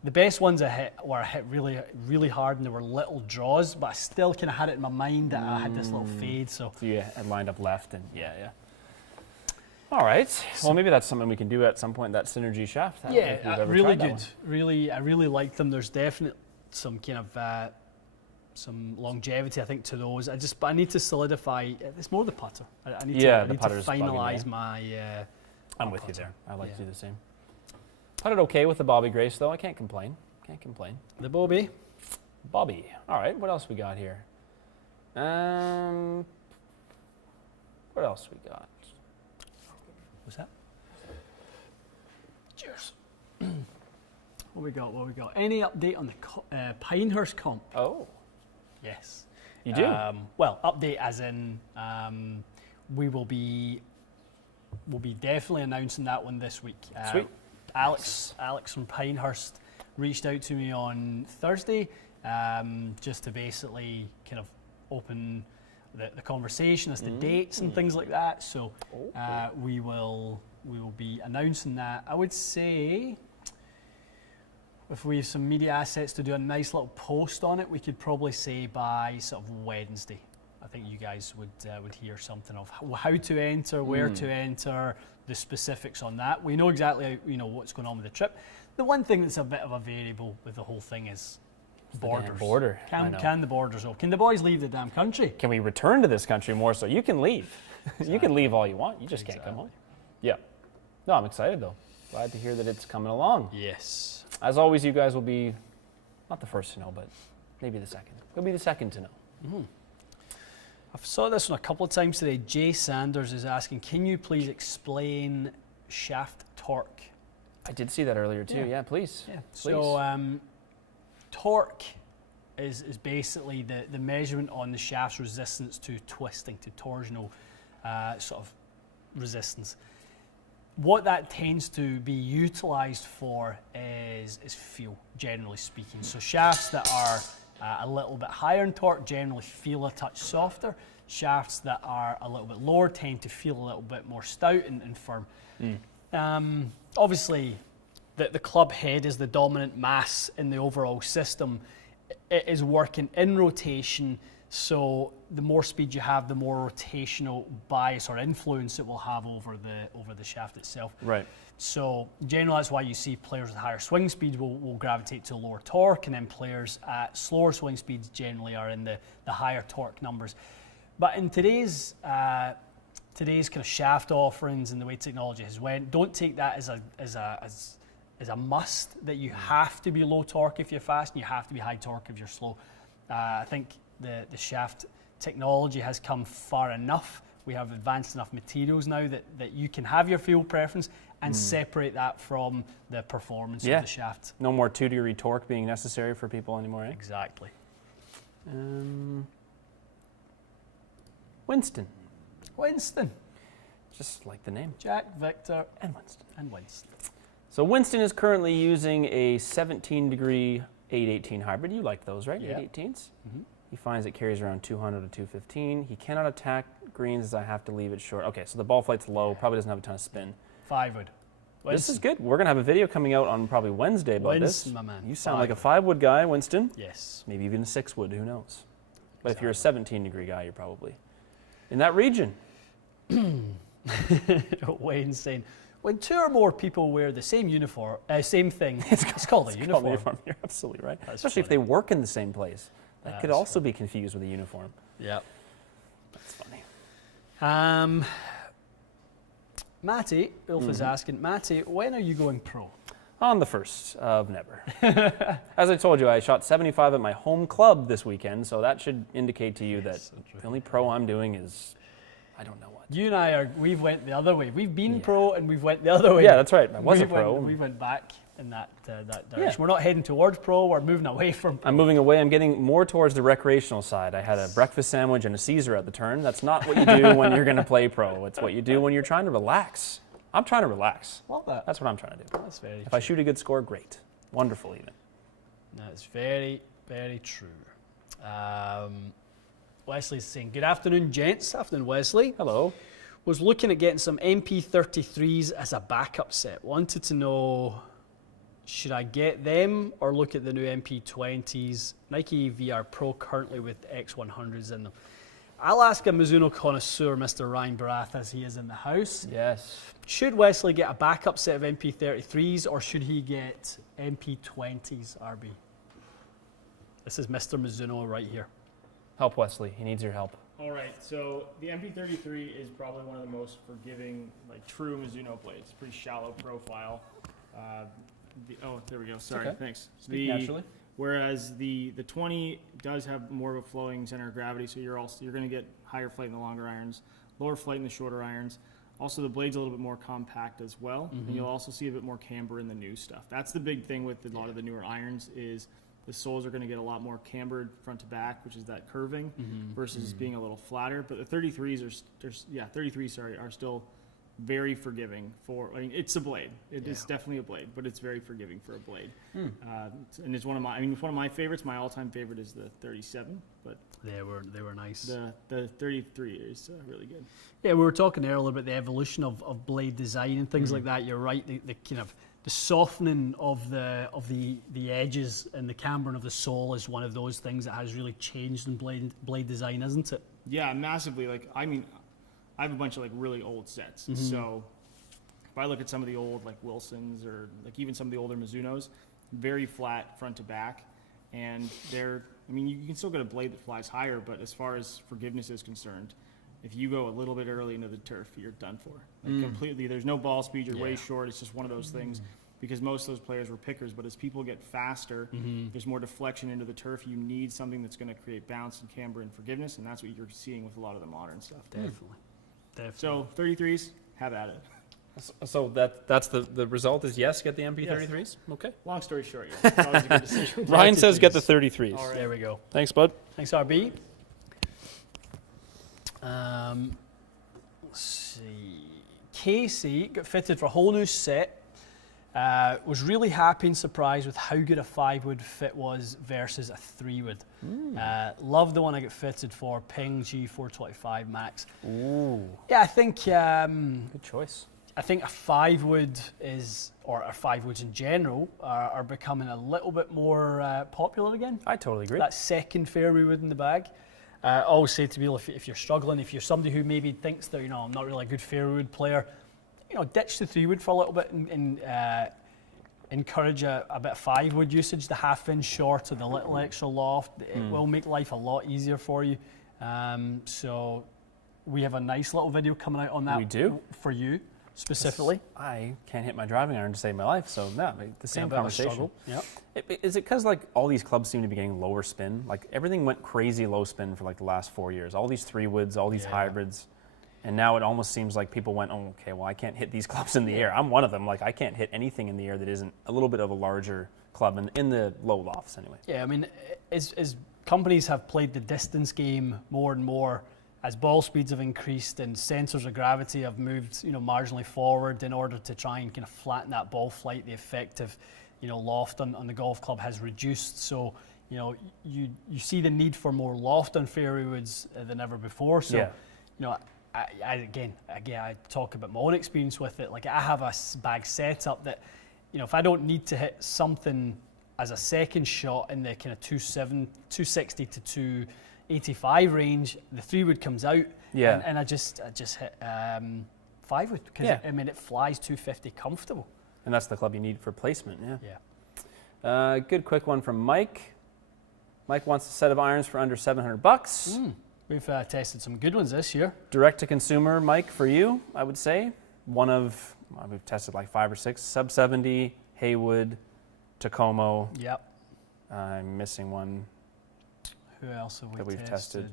the best ones I hit were I hit really, really hard, and there were little draws, but I still kind of had it in my mind that I had this little fade. So you had lined up left, and All right. Well, maybe that's something we can do at some point. That Synergy shaft. Really good. I really like them. There's definitely some kind of some longevity, I think, to those. But I need to solidify. It's more the putter. I need to finalize my. I'm with you there. I like to do the same. Putted okay with the Bobby Grace though. I can't complain. The Bobby. Bobby. All right. What else we got here? What else we got? What's that? Cheers. What we got? Any update on the Pinehurst comp? Oh, Yes. you do? Well, update as in we'll be definitely announcing that one this week. Sweet. Alex from Pinehurst reached out to me on Thursday just to basically kind of open the conversation as to dates and things like that. So we will be announcing that. I would say if we have some media assets to do a nice little post on it, we could probably say by sort of Wednesday. I think you guys would hear something of how to enter, where to enter, the specifics on that. We know exactly what's going on with the trip. The one thing that's a bit of a variable with the whole thing is borders. Border. Can the borders open? Can the boys leave the damn country? Can we return to this country more so? You can leave. You can leave all you want. You just can't come home. Yeah. No, I'm excited though. Glad to hear that it's coming along. Yes. As always, you guys will be not the first to know, but maybe the second. You'll be the second to know. Mm-hmm. I've saw this one a couple of times today. Jay Sanders is asking, can you please explain shaft torque? I did see that earlier too. Yeah, please. Yeah. Please. So torque is basically the measurement on the shaft's resistance to twisting, to torsional sort of resistance. What that tends to be utilised for is feel, generally speaking. So shafts that are a little bit higher in torque generally feel a touch softer. Shafts that are a little bit lower tend to feel a little bit more stout and firm. Obviously, the club head is the dominant mass in the overall system. It is working in rotation, so the more speed you have, the more rotational bias or influence it will have over the shaft itself. Right. So generally that's why you see players with higher swing speeds will gravitate to lower torque, and then players at slower swing speeds generally are in the higher torque numbers. But in today's kind of shaft offerings and the way technology has went, don't take that as a must that you have to be low torque if you're fast and you have to be high torque if you're slow. I think the shaft technology has come far enough. We have advanced enough materials now that you can have your field preference and separate that from the performance of the shaft. No more 2-degree torque being necessary for people anymore, eh? Exactly. Winston. Just like the name. Jack, Victor, And Winston. and Winston. So Winston is currently using a 17-degree 818 hybrid. You like those, right? Yeah. 818s? He finds it carries around 200 to 215. He cannot attack greens as I have to leave it short. Okay, so the ball flight's low, probably doesn't have a ton of spin. 5-wood. This is good. We're going to have a video coming out on probably Wednesday about Winston, this. my man. You sound like a 5-wood guy, Winston. Yes. Maybe even a 6-wood, who knows? But if you're a 17-degree guy, you're probably in that region. Wayne's saying, when two or more people wear the same uniform, same thing, it's called a uniform. You're absolutely right. That's Especially if funny. they work in the same place. That could That's also be confused with a uniform. Yep. That's funny. Matty, Ulf is asking, Matty, when are you going pro? On the first of never. As I told you, I shot 75 at my home club this weekend, so that should indicate to you that the only pro I'm doing is, I don't know what. You and I we've went the other way. We've been pro and we've went the other way. Yeah, that's right. I was a pro. We went back in that direction. We're not heading towards pro, we're moving away from pro. I'm moving away. I'm getting more towards the recreational side. I had a breakfast sandwich and a Caesar at the turn. That's not what you do when you're going to play pro. It's what you do when you're trying to relax. I'm trying to relax. Love that. That's what I'm trying to do. That's very If I shoot a good score, great. Wonderful even. That's very, very true. Wesley's saying, good afternoon, gents. Afternoon, Wesley. Hello. Was looking at getting some MP33s as a backup set. Wanted to know, should I get them or look at the new MP20s? Nike VR Pro currently with X100s in them. I'll ask a Mizuno connoisseur, Mr. Ryan Barath, as he is in the house. Yes. Should Wesley get a backup set of MP33s or should he get MP20s, RB? This is Mr. Mizuno right here. Help Wesley. He needs your help. All right, so the MP33 is probably one of the most forgiving, like true Mizuno blades. Pretty shallow profile. There we go. Sorry, Okay. thanks. Speak naturally. Whereas the 20 does have more of a flowing center of gravity, so you're going to get higher flight in the longer irons, lower flight in the shorter irons. Also, the blade's a little bit more compact as well, and you'll also see a bit more camber in the new stuff. That's the big thing with a lot of the newer irons is the soles are going to get a lot more cambered front to back, which is that curving, versus being a little flatter. But the 33s are still very forgiving for. I mean, it's a blade. It's definitely a blade, but it's very forgiving for a blade. And it's one of my favorites. My all-time favorite is the 37, but they were nice. The 33 is really good. Yeah, we were talking earlier about the evolution of blade design and things like that. You're right. The kind of the softening of the edges and the cambering of the sole is one of those things that has really changed in blade design, isn't it? Yeah, massively. Like, I mean, I have a bunch of like really old sets. So if I look at some of the old like Wilsons or like even some of the older Mizunos, very flat front to back, and they're. I mean, you can still get a blade that flies higher, but as far as forgiveness is concerned, if you go a little bit early into the turf, you're done for. Like completely, there's no ball speed, you're way short. It's just one of those things because most of those players were pickers, but as people get faster, there's more deflection into the turf. You need something that's going to create bounce and camber and forgiveness, and that's what you're seeing with a lot of the modern stuff. Definitely. So 33s, have at it. So that's the result is yes, get the MP33s? Yes. Okay. Long story short, yes. That was a good decision. Ryan says get the 33s. All right. There we go. Thanks, bud. Thanks, RB. Let's see. Casey got fitted for a whole new set. Was really happy and surprised with how good a 5-wood fit was versus a 3-wood. Love the one I got fitted for, Ping G425 Max. Ooh. Yeah, I think Good choice. I think a 5-wood or 5-woods in general, are becoming a little bit more popular again. I totally agree. That second fairway wood in the bag. I always say to people, if you're struggling, if you're somebody who maybe thinks that, I'm not really a good fairway wood player, ditch the 3-wood for a little bit and encourage a bit of 5-wood usage. The half-inch short and the little extra loft, it will make life a lot easier for you. So we have a nice little video coming out on that. We do. For you. Specifically, I can't hit my driving iron to save my life, so no, the same conversation. Yep. Is it because like all these clubs seem to be getting lower spin? Like everything went crazy low spin for like the last 4 years. All these 3-woods, all these hybrids, and now it almost seems like people went, oh, okay, well I can't hit these clubs in the air. I'm one of them. Like I can't hit anything in the air that isn't a little bit of a larger club in the low lofts anyway. Yeah, I mean, as companies have played the distance game more and more, as ball speeds have increased and centers of gravity have moved, marginally forward in order to try and kind of flatten that ball flight, the effective, loft on the golf club has reduced. So, you see the need for more loft on fairway woods than ever before. So, I talk about my own experience with it. Like I have a bag setup that, if I don't need to hit something as a second shot in the kind of 260 to 285 range, the 3-wood comes out, and I just hit 5-wood because it flies 250 comfortable. And that's the club you need for placement. Yeah. Good quick one from Mike. Mike wants a set of irons for under $700. We've tested some good ones this year. Direct to consumer, Mike, for you, I would say. We've tested like 5 or 6. Sub 70, Haywood, Tacoma. Yep. I'm missing one. Who else have that we've tested?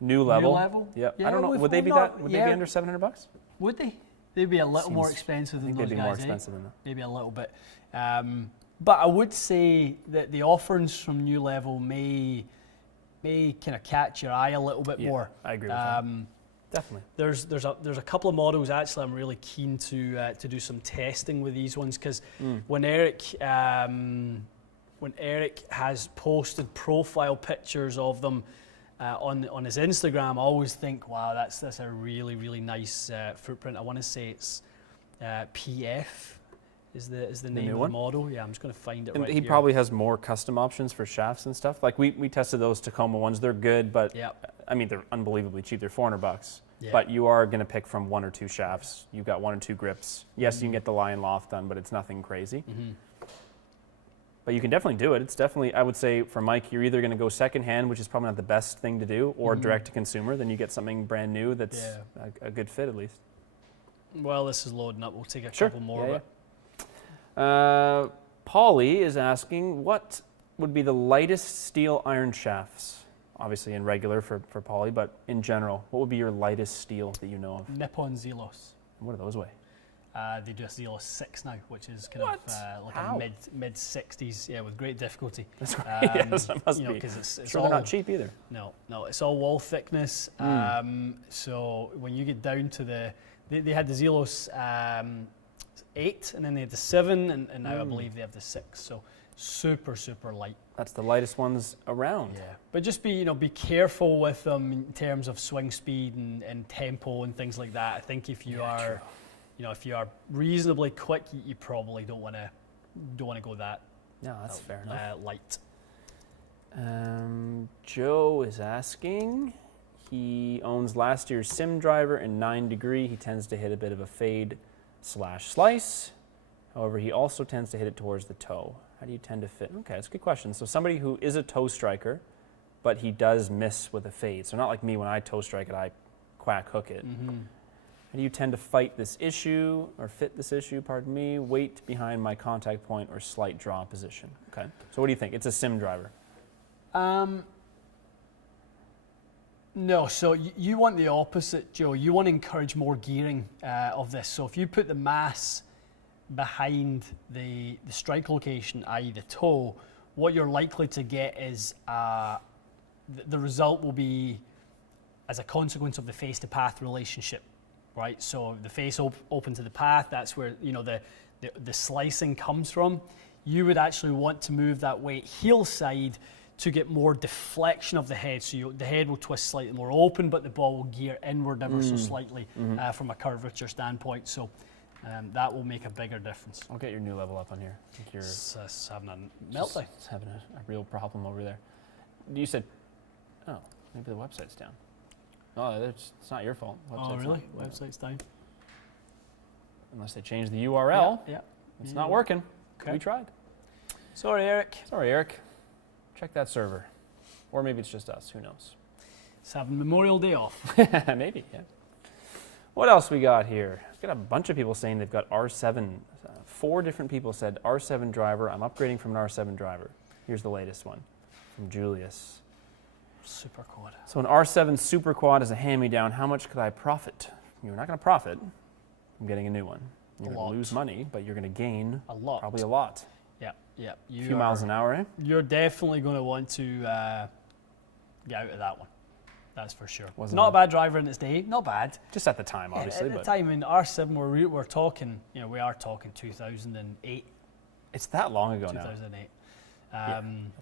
New Level? Yep. Yeah, I don't know. Would they be Would they be under $700? Would they? They'd be a little more expensive than those guys. They'd be more expensive than that. Maybe a little bit. But I would say that the offerings from New Level may kind of catch your eye a little bit more. I agree with that. Definitely. There's a couple of models actually I'm really keen to do some testing with these ones because when Eric has posted profile pictures of them on his Instagram, I always think, wow, that's a really, really nice footprint. I want to say it's PF is the name of the model. Yeah, I'm just going to find it and right he here. probably has more custom options for shafts and stuff. Like we tested those Tacoma ones. They're good, but I mean, they're unbelievably cheap. They're $400. Yeah. But you are going to pick from 1 or 2 shafts. You've got 1 or 2 grips. Yes, you can get the lie and loft done, but it's nothing crazy. But you can definitely do it. It's definitely, I would say, for Mike, you're either going to go secondhand, which is probably not the best thing to do, or direct to consumer. Then you get something brand new that's a good fit at least. Well, this is loading up. We'll take a couple more. Paulie is asking, what would be the lightest steel iron shafts obviously in regular for poly, but in general, what would be your lightest steel that you know of? Nippon Zelos. What do those weigh? They do a Zelos 6 now, which is kind What? of like How? a mid 60s, yeah, with great difficulty. That's right. Yes, it must you know, be. because it's Sure, all, they're not cheap either. No, it's all wall thickness. So when you get down to they had the Zelos 8, and then they had the 7, and now I believe they have the 6. So super light. That's the lightest ones around. Yeah, but just be careful with them in terms of swing speed and tempo and things like that. I think if you are, if you are reasonably quick, you probably don't want to go that. No, that's fair enough. Light. Joe is asking. He owns last year's Sim Driver in 9 degree. He tends to hit a bit of a fade / slice. However, he also tends to hit it towards the toe. How do you tend to fit? Okay, that's a good question. So somebody who is a toe striker, but he does miss with a fade. So not like me, when I toe strike it, I quack hook it. Mm-hmm. How do you tend to fight this issue, or fit this issue, pardon me? Weight behind my contact point or slight draw position. Okay, so what do you think? It's a Sim Driver. No, so you want the opposite, Joe. You want to encourage more gearing of this. So if you put the mass behind the strike location, i.e. the toe, what you're likely to get is the result will be as a consequence of the face to path relationship, right? So the face open to the path, that's where the slicing comes from. You would actually want to move that weight heel side to get more deflection of the head. So the head will twist slightly more open, but the ball will gear inward ever so slightly from a curvature standpoint. So that will make a bigger difference. I'll get your new level up on here. I think you're It's having a meltdown. It's having a real problem over there. You said, oh, maybe the website's down. Oh, it's not your fault. Oh, really? Not, Website's down. Unless they change the URL. Yeah. It's not working. Okay. We tried. Sorry, Eric. Sorry, Eric. Check that server. Or maybe it's just us. Who knows? It's having Memorial Day off. Maybe, yeah. What else we got here? We've got a bunch of people saying they've got R7. 4 different people said R7 driver. I'm upgrading from an R7 driver. Here's the latest one from Julius. Super quad. So an R7 Super Quad is a hand-me-down. How much could I profit? You're not going to profit from getting a new one. You're going to lose money, but you're going to gain a lot. Probably a lot. Yeah. A few miles an hour, eh? You're definitely going to want to get out of that one. That's for sure. Wasn't not it? a bad driver in its day. Not bad. Just at the time, obviously. At the time in R7, we're talking. We are talking 2008. It's that long ago now. 2008.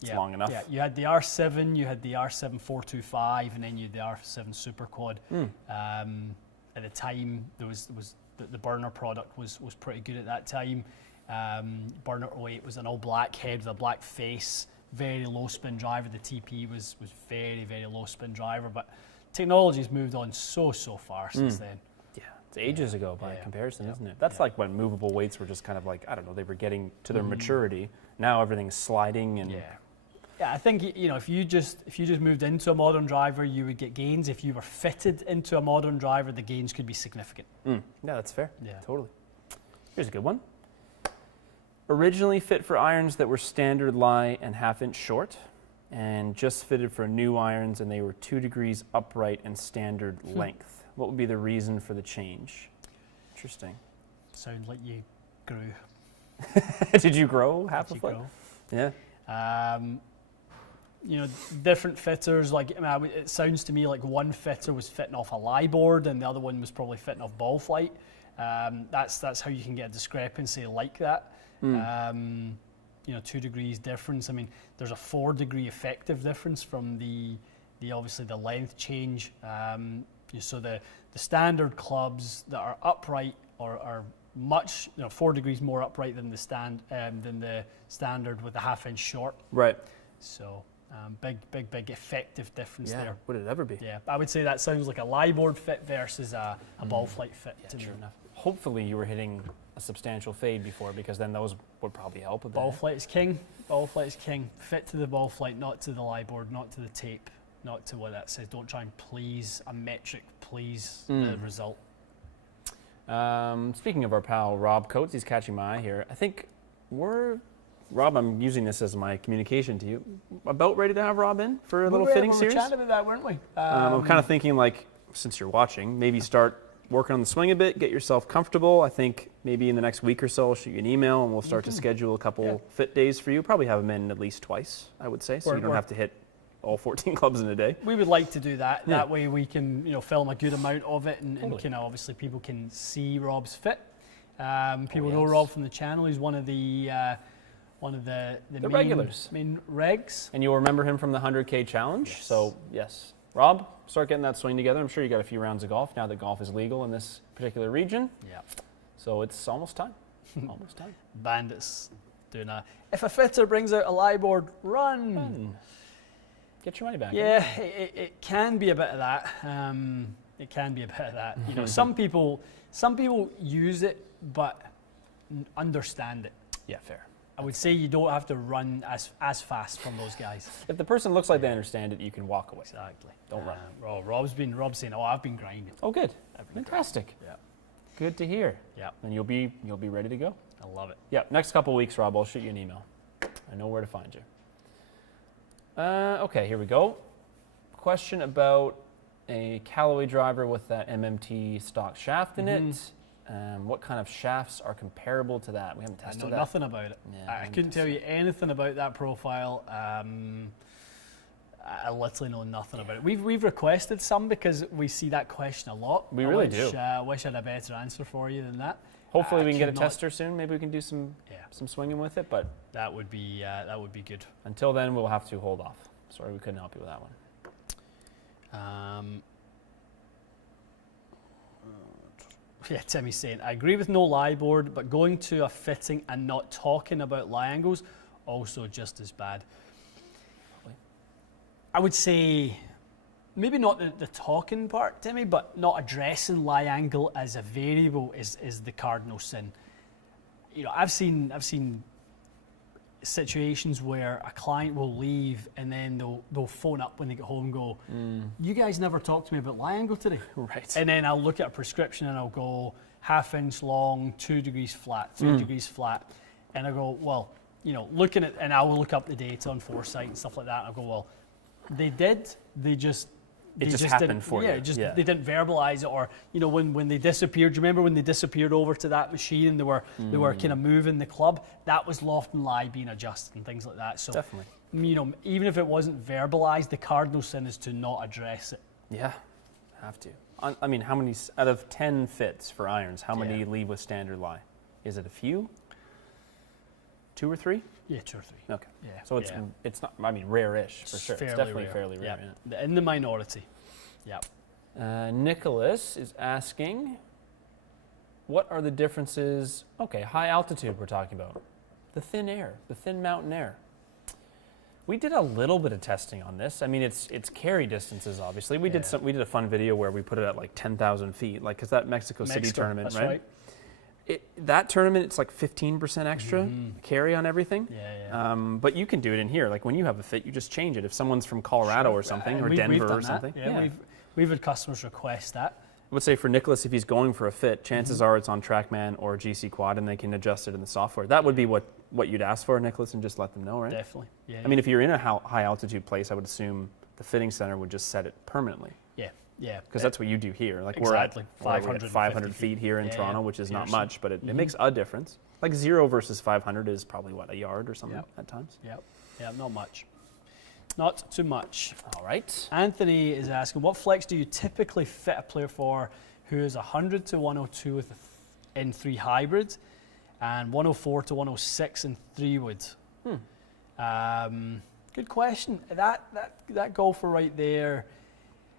That's long enough. Yeah, you had the R7, you had the R7 425, and then you had the R7 Super Quad. At the time, there was the burner product was pretty good at that time. Burner 08 was an all black head with a black face, very low spin driver. The TP was very, very low spin driver, but technology's moved on so far since then. Yeah, it's ages ago by comparison, Yeah. isn't it? That's like when movable weights were just kind of like, I don't know, they were getting to their maturity. Now everything's sliding and Yeah, I think if you just moved into a modern driver, you would get gains. If you were fitted into a modern driver, the gains could be significant. Yeah, that's fair. Yeah. Totally. Here's a good one. Originally fit for irons that were standard lie and 1/2 inch short, and just fitted for new irons, and they were 2 degrees upright and standard length. What would be the reason for the change? Interesting. Sounds like you grew. Did you grow half a You foot? grow. Yeah. Different fitters, it sounds to me like one fitter was fitting off a lie board and the other one was probably fitting off ball flight. That's how you can get a discrepancy like that. 2 degrees difference. I mean, there's a 4 degree effective difference from the obviously the length change. So the standard clubs that are upright are much 4 degrees more upright than the standard with the 1/2 inch short. Right. So big effective difference there. Would it ever be? Yeah, I would say that sounds like a lie board fit versus a ball flight fit. Yeah, to me. true enough. Hopefully you were hitting a substantial fade before, because then those would probably help a bit. Ball flight is king. Ball flight is king. Fit to the ball flight, not to the lie board, not to the tape, not to what that says. Don't try and please a metric, please the result. Speaking of our pal Rob Coates, he's catching my eye here. I think we're Rob, I'm using this as my communication to you. About ready to have Rob in for a little We fitting were series? chatting about that, weren't we? I'm kind of thinking, like, since you're watching, maybe start working on the swing a bit, get yourself comfortable. I think maybe in the next week or so, I'll shoot you an email and we'll start to schedule a couple fit days for you. Probably have them in at least twice, I would say, so you don't have to hit all 14 clubs in a day. We would like to do that. That way we can, film a good amount of it, and kind of obviously people can see Rob's fit. People know Rob from the channel. He's one of the main regulars, main regs. And you'll remember him from the 100K challenge. Yes. So yes, Rob, start getting that swing together. I'm sure you got a few rounds of golf now that golf is legal in this particular region. Yeah. So it's almost time. Almost time. Bandits doing a. If a fitter brings out a lie board, run. Get your money back. Yeah, it can be a bit of that. It can be a bit of that. Some people use it, but understand it. Yeah, fair. I would say you don't have to run as fast from those guys. If the person looks like they understand it, you can walk away. Exactly. Don't run. Rob's saying, "Oh, I've been grinding." Oh, good. Fantastic. Yeah. Good to hear. Yeah. And you'll be ready to go. I love it. Yeah. Next couple weeks, Rob, I'll shoot you an email. I know where to find you. Okay, here we go. Question about a Callaway driver with that MMT stock shaft in it. What kind of shafts are comparable to that? We haven't I tested know that. nothing about it. Yeah, I couldn't tell you anything about that profile. I literally know nothing about it. We've requested some because we see that question a lot. We really do. I wish I had a better answer for you than that. Hopefully we can get a could tester soon. Maybe we can do some swinging with it, but That would be good. until then we'll have to hold off. Sorry we couldn't help you with that one. Timmy's saying, I agree with no lie board, but going to a fitting and not talking about lie angles, also just as bad. I would say, maybe not the talking part, Timmy, but not addressing lie angle as a variable is the cardinal sin. I've seen situations where a client will leave and then they'll phone up when they get home and go, you guys never talked to me about lie angle today. Right. And then I'll look at a prescription and I'll go 1/2 inch long, 2 degrees flat, 3 degrees flat. And I go, well, looking at, and I will look up the data on Foresight and stuff like that. And I'll go, well, they just happened didn't, for you. They didn't verbalize it, or when they disappeared. Do you remember when they disappeared over to that machine and they were kind of moving the club? That was loft and lie being adjusted and things like that. So Definitely. Even if it wasn't verbalized, the cardinal sin is to not address it. Yeah, have to. I mean, how many out of 10 fits for irons? How many leave with standard lie? Is it a few? 2 or 3? Yeah, 2 or 3. Okay. Yeah. So it's not. I mean, rare-ish for sure. It's definitely fairly rare. Yeah. In the minority. Yeah. Nicholas is asking, what are the differences? Okay, high altitude we're talking about. The thin air, the thin mountain air. We did a little bit of testing on this. I mean, it's carry distances, obviously. We did a fun video where we put it at like 10,000 feet, like, because that Mexico City tournament, that's right? That tournament, it's like 15% extra carry on everything. Yeah. But you can do it in here. Like when you have a fit, you just change it. If someone's from Colorado or something, or Denver or something. Yeah. We've had customers request that. I would say for Nicholas, if he's going for a fit, chances are it's on TrackMan or GC Quad, and they can adjust it in the software. That would be what you'd ask for, Nicholas, and just let them know, right? Definitely. Yeah. I mean, if you're in a high altitude place, I would assume the fitting center would just set it permanently. Yeah. Because that's what you do here. Like exactly. we're at 500 feet here in Toronto, which is not much, but it makes a difference. Like 0 versus 500 is probably, a yard or something at times? Yeah, not much. Not too much. All right. Anthony is asking, what flex do you typically fit a player for who is 100 to 102 in 3 hybrid and 104 to 106 in 3 wood? Good question. That golfer right there,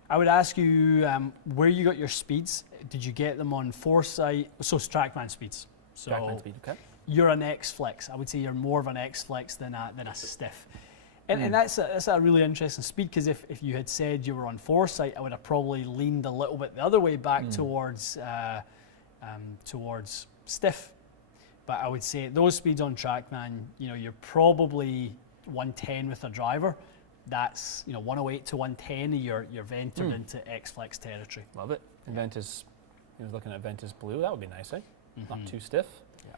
I would ask you where you got your speeds. Did you get them on Foresight? So it's TrackMan speeds. So TrackMan speed, okay. You're an X-Flex. I would say you're more of an X-Flex than a stiff. And that's a really interesting speed, because if you had said you were on Foresight, I would have probably leaned a little bit the other way back towards stiff. But I would say those speeds on TrackMan, you're probably 110 with a driver. That's 108 to 110. You've entered into X-Flex territory. Love it. And Ventus, he was looking at Ventus Blue. That would be nice, eh? Not too stiff. Yeah.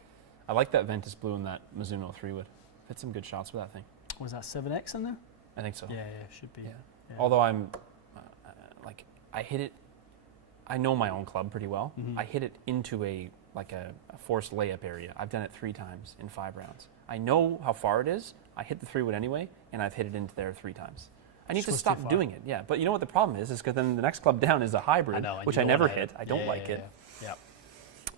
I like that Ventus Blue and that Mizuno 3 wood. hit some good shots with that thing. Was that 7X in there? I think so. Yeah, should be. Yeah. Yeah. Although I'm, I hit it, I know my own club pretty well. Mhm. I hit it into a forced layup area. I've done it 3 times in 5 rounds. I know how far it is. I hit the 3-wood anyway, and I've hit it into there 3 times. I need to Just goes too stop far. doing it. Yeah, but you know what the problem is because then the next club down is a hybrid, I know, and which you I don't never wanna hit. I don't like it. Yeah.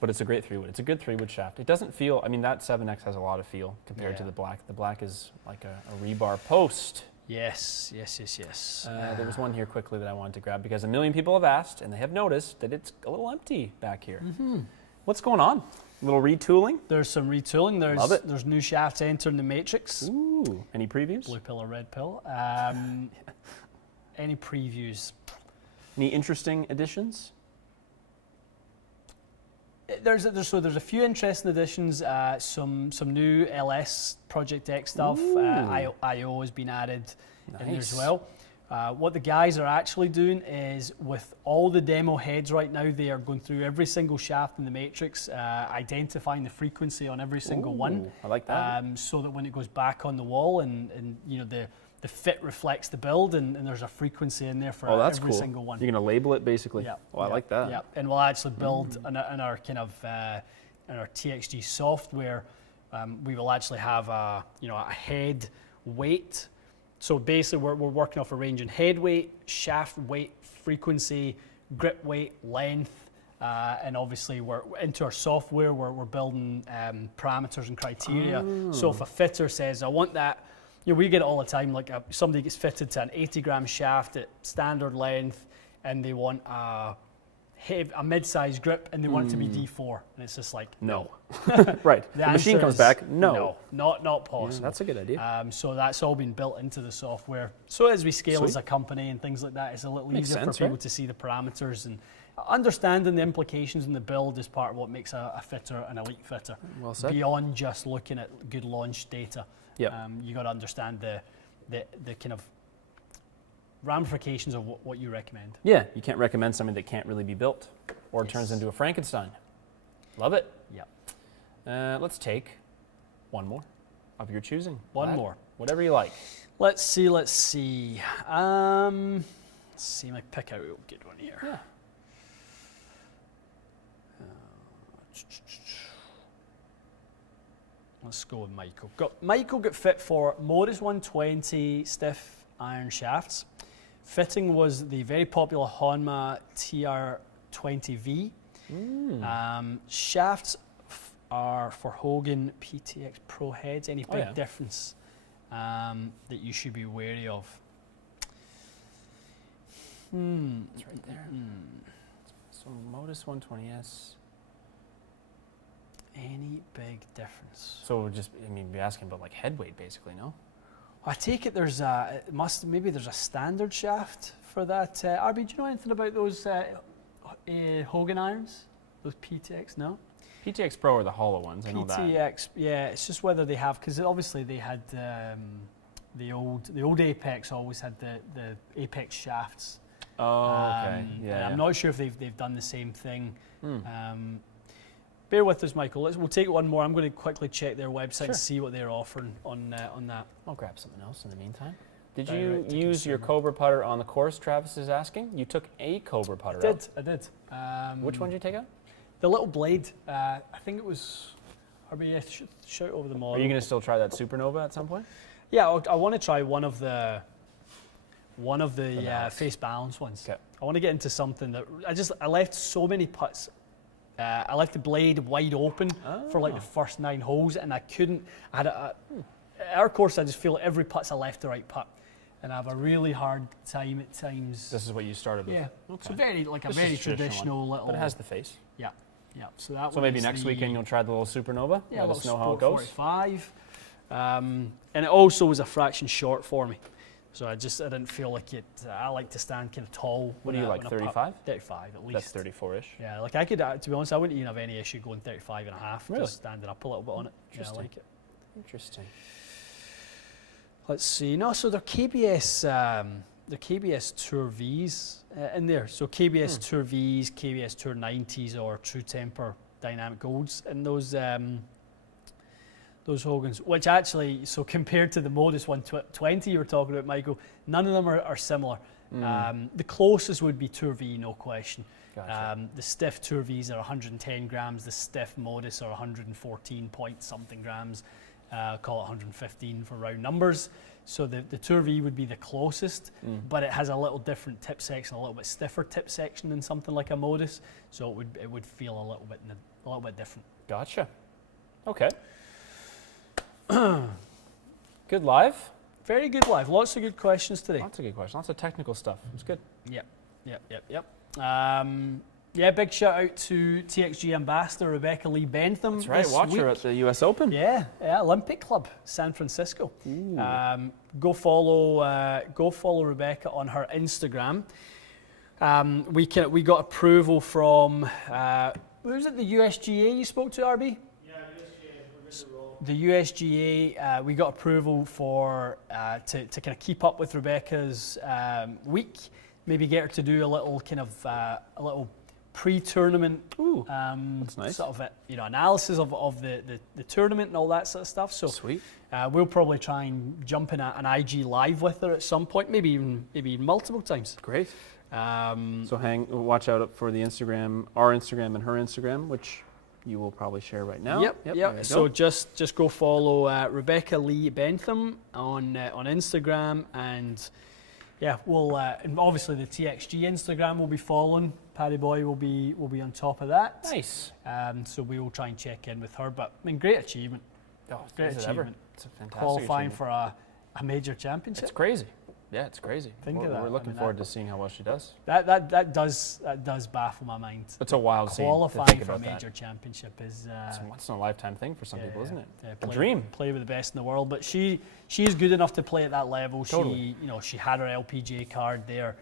But it's a great 3-wood. It's a good 3-wood shaft. It doesn't feel, I mean, that 7X has a lot of feel compared to Yeah. the black. The black is like a rebar post. Yes. There was one here quickly that I wanted to grab because a million people have asked and they have noticed that it's a little empty back here. Mm-hmm. What's going on? A little retooling? There's some retooling. Love it. There's new shafts entering the matrix. Ooh. Any previews? Blue pill or red pill. Any previews? Any interesting additions? There's a few interesting additions. Some new LS Project X stuff. IO has been added in there as well. What the guys are actually doing is with all the demo heads right now, they are going through every single shaft in the matrix, identifying the frequency on every single one. I like that. So that when it goes back on the wall and you know the fit reflects the build and there's a frequency in there for that's every cool. single one. You're going to label it basically? Yeah. Oh, I like that. Yeah, and we'll actually build in our kind of in our TXG software, we will actually have a head weight. So basically, we're working off a range in head weight, shaft weight, frequency, grip weight, length, and obviously we're into our software. We're building parameters and criteria. So if a fitter says, "I want that," we get it all the time. Like somebody gets fitted to an 80-gram shaft at standard length, and they want a mid-size grip, and they want it to be D4, and it's just like no. Right. The The machine answer comes is back. No. not possible. Yeah, that's a good idea. So that's all been built into the software. So as we scale Sweet. as a company and things like that, it's a little Makes easier sense, for people right? to see the parameters and understanding the implications in the build is part of what makes a fitter an elite fitter. Well said. Beyond just looking at good launch data, Yep. you got to understand the kind of ramifications of what you recommend. Yeah, you can't recommend something that can't really be built or it turns Yes. into a Frankenstein. Love it. Yeah. Let's take one more of your choosing. One Vlad. more. Whatever you like. Let's see. Let's see if I pick out a good one here. Yeah. Let's go with Michael. Michael got fit for Morris 120 stiff iron shafts. Fitting was the very popular Honma TR20V. Shafts are for Hogan PTX Pro heads. Any big difference that you should be wary of? It's right there. So Modus 120S. Any big difference? So just, be asking about like head weight basically, no? I take it there's maybe there's a standard shaft for that. RB, do you know anything about those Hogan irons? Those PTX? No. PTX Pro are the hollow ones, I know that. PTX, yeah. It's just whether they have, because obviously they had the old Apex always had the Apex shafts. Oh, okay. And I'm not sure if they've done the same thing. Bear with us, Michael. We'll take one more. I'm going to quickly check their website and see what they're offering on that. I'll grab something else in the meantime. Did Direct you to use your consumer. Cobra putter on the course, Travis is asking? You took a Cobra putter out. I did. Which one did you take out? The little blade. I think it was. RB, shout over the model. Are you going to still try that Supernova at some point? Yeah, I want to try one of the balance. face balance ones. Okay. I want to get into something that I left so many putts. I left the blade wide open for like the first 9 holes, and I couldn't. At our course, I just feel every putt's I left the right putt, and I have a really hard time at times. This is what you started with? Yeah, Okay. so very like a This is very a traditional traditional one, little. But it has the face. Yeah. So that. So one maybe is next the- weekend you'll try the little Supernova? Yeah, Let little us know how it Sport goes. 45. And it also was a fraction short for me. So I didn't feel like it. I like to stand kind of tall. What do you like, 35? 35 at least. That's 34-ish. Yeah, like I could, to be honest, I wouldn't even have any issue going 35 and a half, Really? just standing up a little bit on it. Yeah, I Interesting. like it. Interesting. Let's see. No, so they're KBS Tour Vs in there. So KBS Tour Vs, KBS Tour 90s, or True Temper Dynamic Golds, and those those Hogans, which actually, so compared to the Modus 120 you were talking about, Michael, none of them are similar. The closest would be Tour V, no question. Gotcha. The stiff Tour Vs are 110 grams, the stiff Modus are 114 point something grams, call it 115 for round numbers. So the Tour V would be the closest, but it has a little different tip section, a little bit stiffer tip section than something like a Modus, so it would feel a little bit different. Gotcha. Okay. Good live. Very good live. Lots of good questions today. Lots of good questions. Lots of technical stuff. It's good. Yep. Yeah, big shout out to TXG ambassador Rebecca Lee Bentham. That's right. this Watch her week. at the U.S. Open. Yeah, Olympic Club, San Francisco. Go follow Rebecca on her Instagram. We got approval from was it the USGA you spoke to, RB? Yeah, USGA. The USGA, we got approval for to kind of keep up with Rebecca's week. Maybe get her to do a little kind of a little pre-tournament that's nice. sort of analysis of the tournament and all that sort of stuff. So Sweet. we'll probably try and jump in an IG live with her at some point, maybe even multiple times. Great. Um, So watch out for the Instagram, our Instagram and her Instagram, which you will probably share right now. Yep. there you So go. just go follow Rebecca Lee Bentham on Instagram, and yeah, we'll and obviously the TXG Instagram will be following. Paddy Boy will be on top of that. Nice. So we will try and check in with her. But I mean, great achievement. Oh, Great is it ever? achievement. It's a fantastic Qualifying achievement. for a major championship. It's crazy. Yeah, it's crazy. Think of We're that. looking I mean, forward to seeing how well she does. That does baffle my mind. It's a wild scene to Qualifying think for a about that. major championship is It's a once in a lifetime thing for some people, isn't it? yeah, A dream. Play with the best in the world, but she is good enough to play at that level. Totally. She had her LPGA card there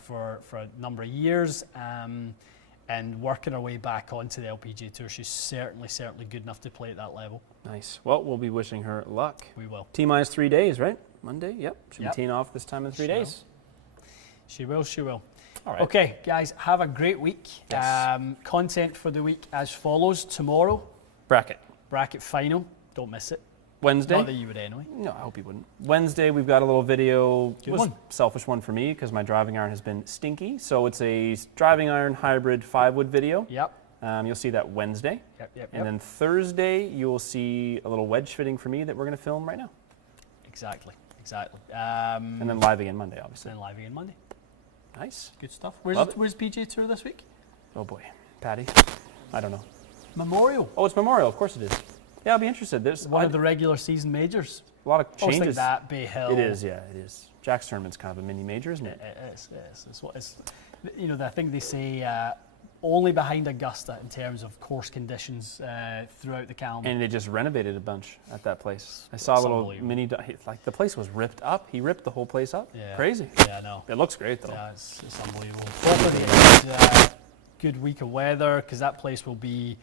for a number of years, and working her way back onto the LPGA tour, she's certainly good enough to play at that level. Nice. Well, we'll be wishing her luck. We will. T-minus 3 days, right? Monday? Yep. Should Yep. be teeing off this time in 3 She will. days. She will. All right. Okay, guys, have a great week. Yes. Content for the week as follows. Tomorrow, Bracket. bracket final. Don't miss it. Wednesday. Not that you would anyway. No, I hope you wouldn't. Wednesday, we've got a little video. Good Was one. selfish one for me because my driving iron has been stinky. So it's a driving iron hybrid 5-wood video. Yep. You'll see that Wednesday. Yep. And then Thursday, you'll see a little wedge fitting for me that we're going to film right now. Exactly. And then live again Monday, obviously. then live again Monday. Nice. Good stuff. Love it. Where's PGA Tour this week? Oh boy. Patty? I don't know. Memorial. Oh, it's Memorial. Of course it is. Yeah, I'll be interested. There's One of the regular season majors. a lot of Almost like changes. that, Bay Hill. It is, yeah, it is. Jack's tournament's kind of a mini major, isn't it? It is. It's I think they say only behind Augusta in terms of course conditions throughout the calendar. And they just renovated a bunch at that place. I saw a It's little unbelievable. mini, like the place was ripped up. He ripped the whole place up. Yeah. Crazy. Yeah, I know. It looks great though. Yeah, it's unbelievable. Hopefully it's a good week of weather, because that place will be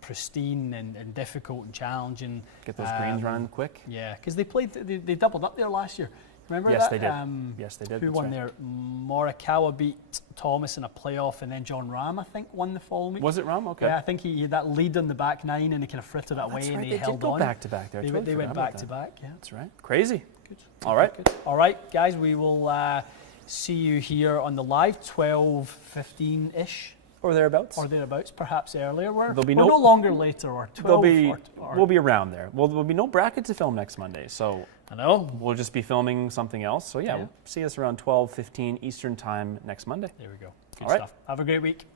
pristine and difficult and challenging. Get those greens running quick. Yeah, because they doubled up there last year. Remember Yes, that? they did. Yes, they did. Who That's won right. there? Morikawa beat Thomas in a playoff, and then John Rahm, I think, won the following week. Was it Rom? Okay. Yeah, I think he had that lead on the back nine, and he kind of frittered it away, That's and right. he They held did go on. back to back there. They I went, totally they went forgot back about to that. back. Yeah. That's right. Crazy. Good. All right. Good. All right, guys, we will see you here on the live 12:15-ish Or thereabouts. or thereabouts, perhaps earlier. We're There'll be no no- longer later, or 12. We'll be around there. Well, there'll be no bracket to film next Monday, so I know. we'll just be filming something else. So yeah, Yeah. we'll see us around 12:15 Eastern time next Monday. There we go. Good All right. stuff. Have a great week.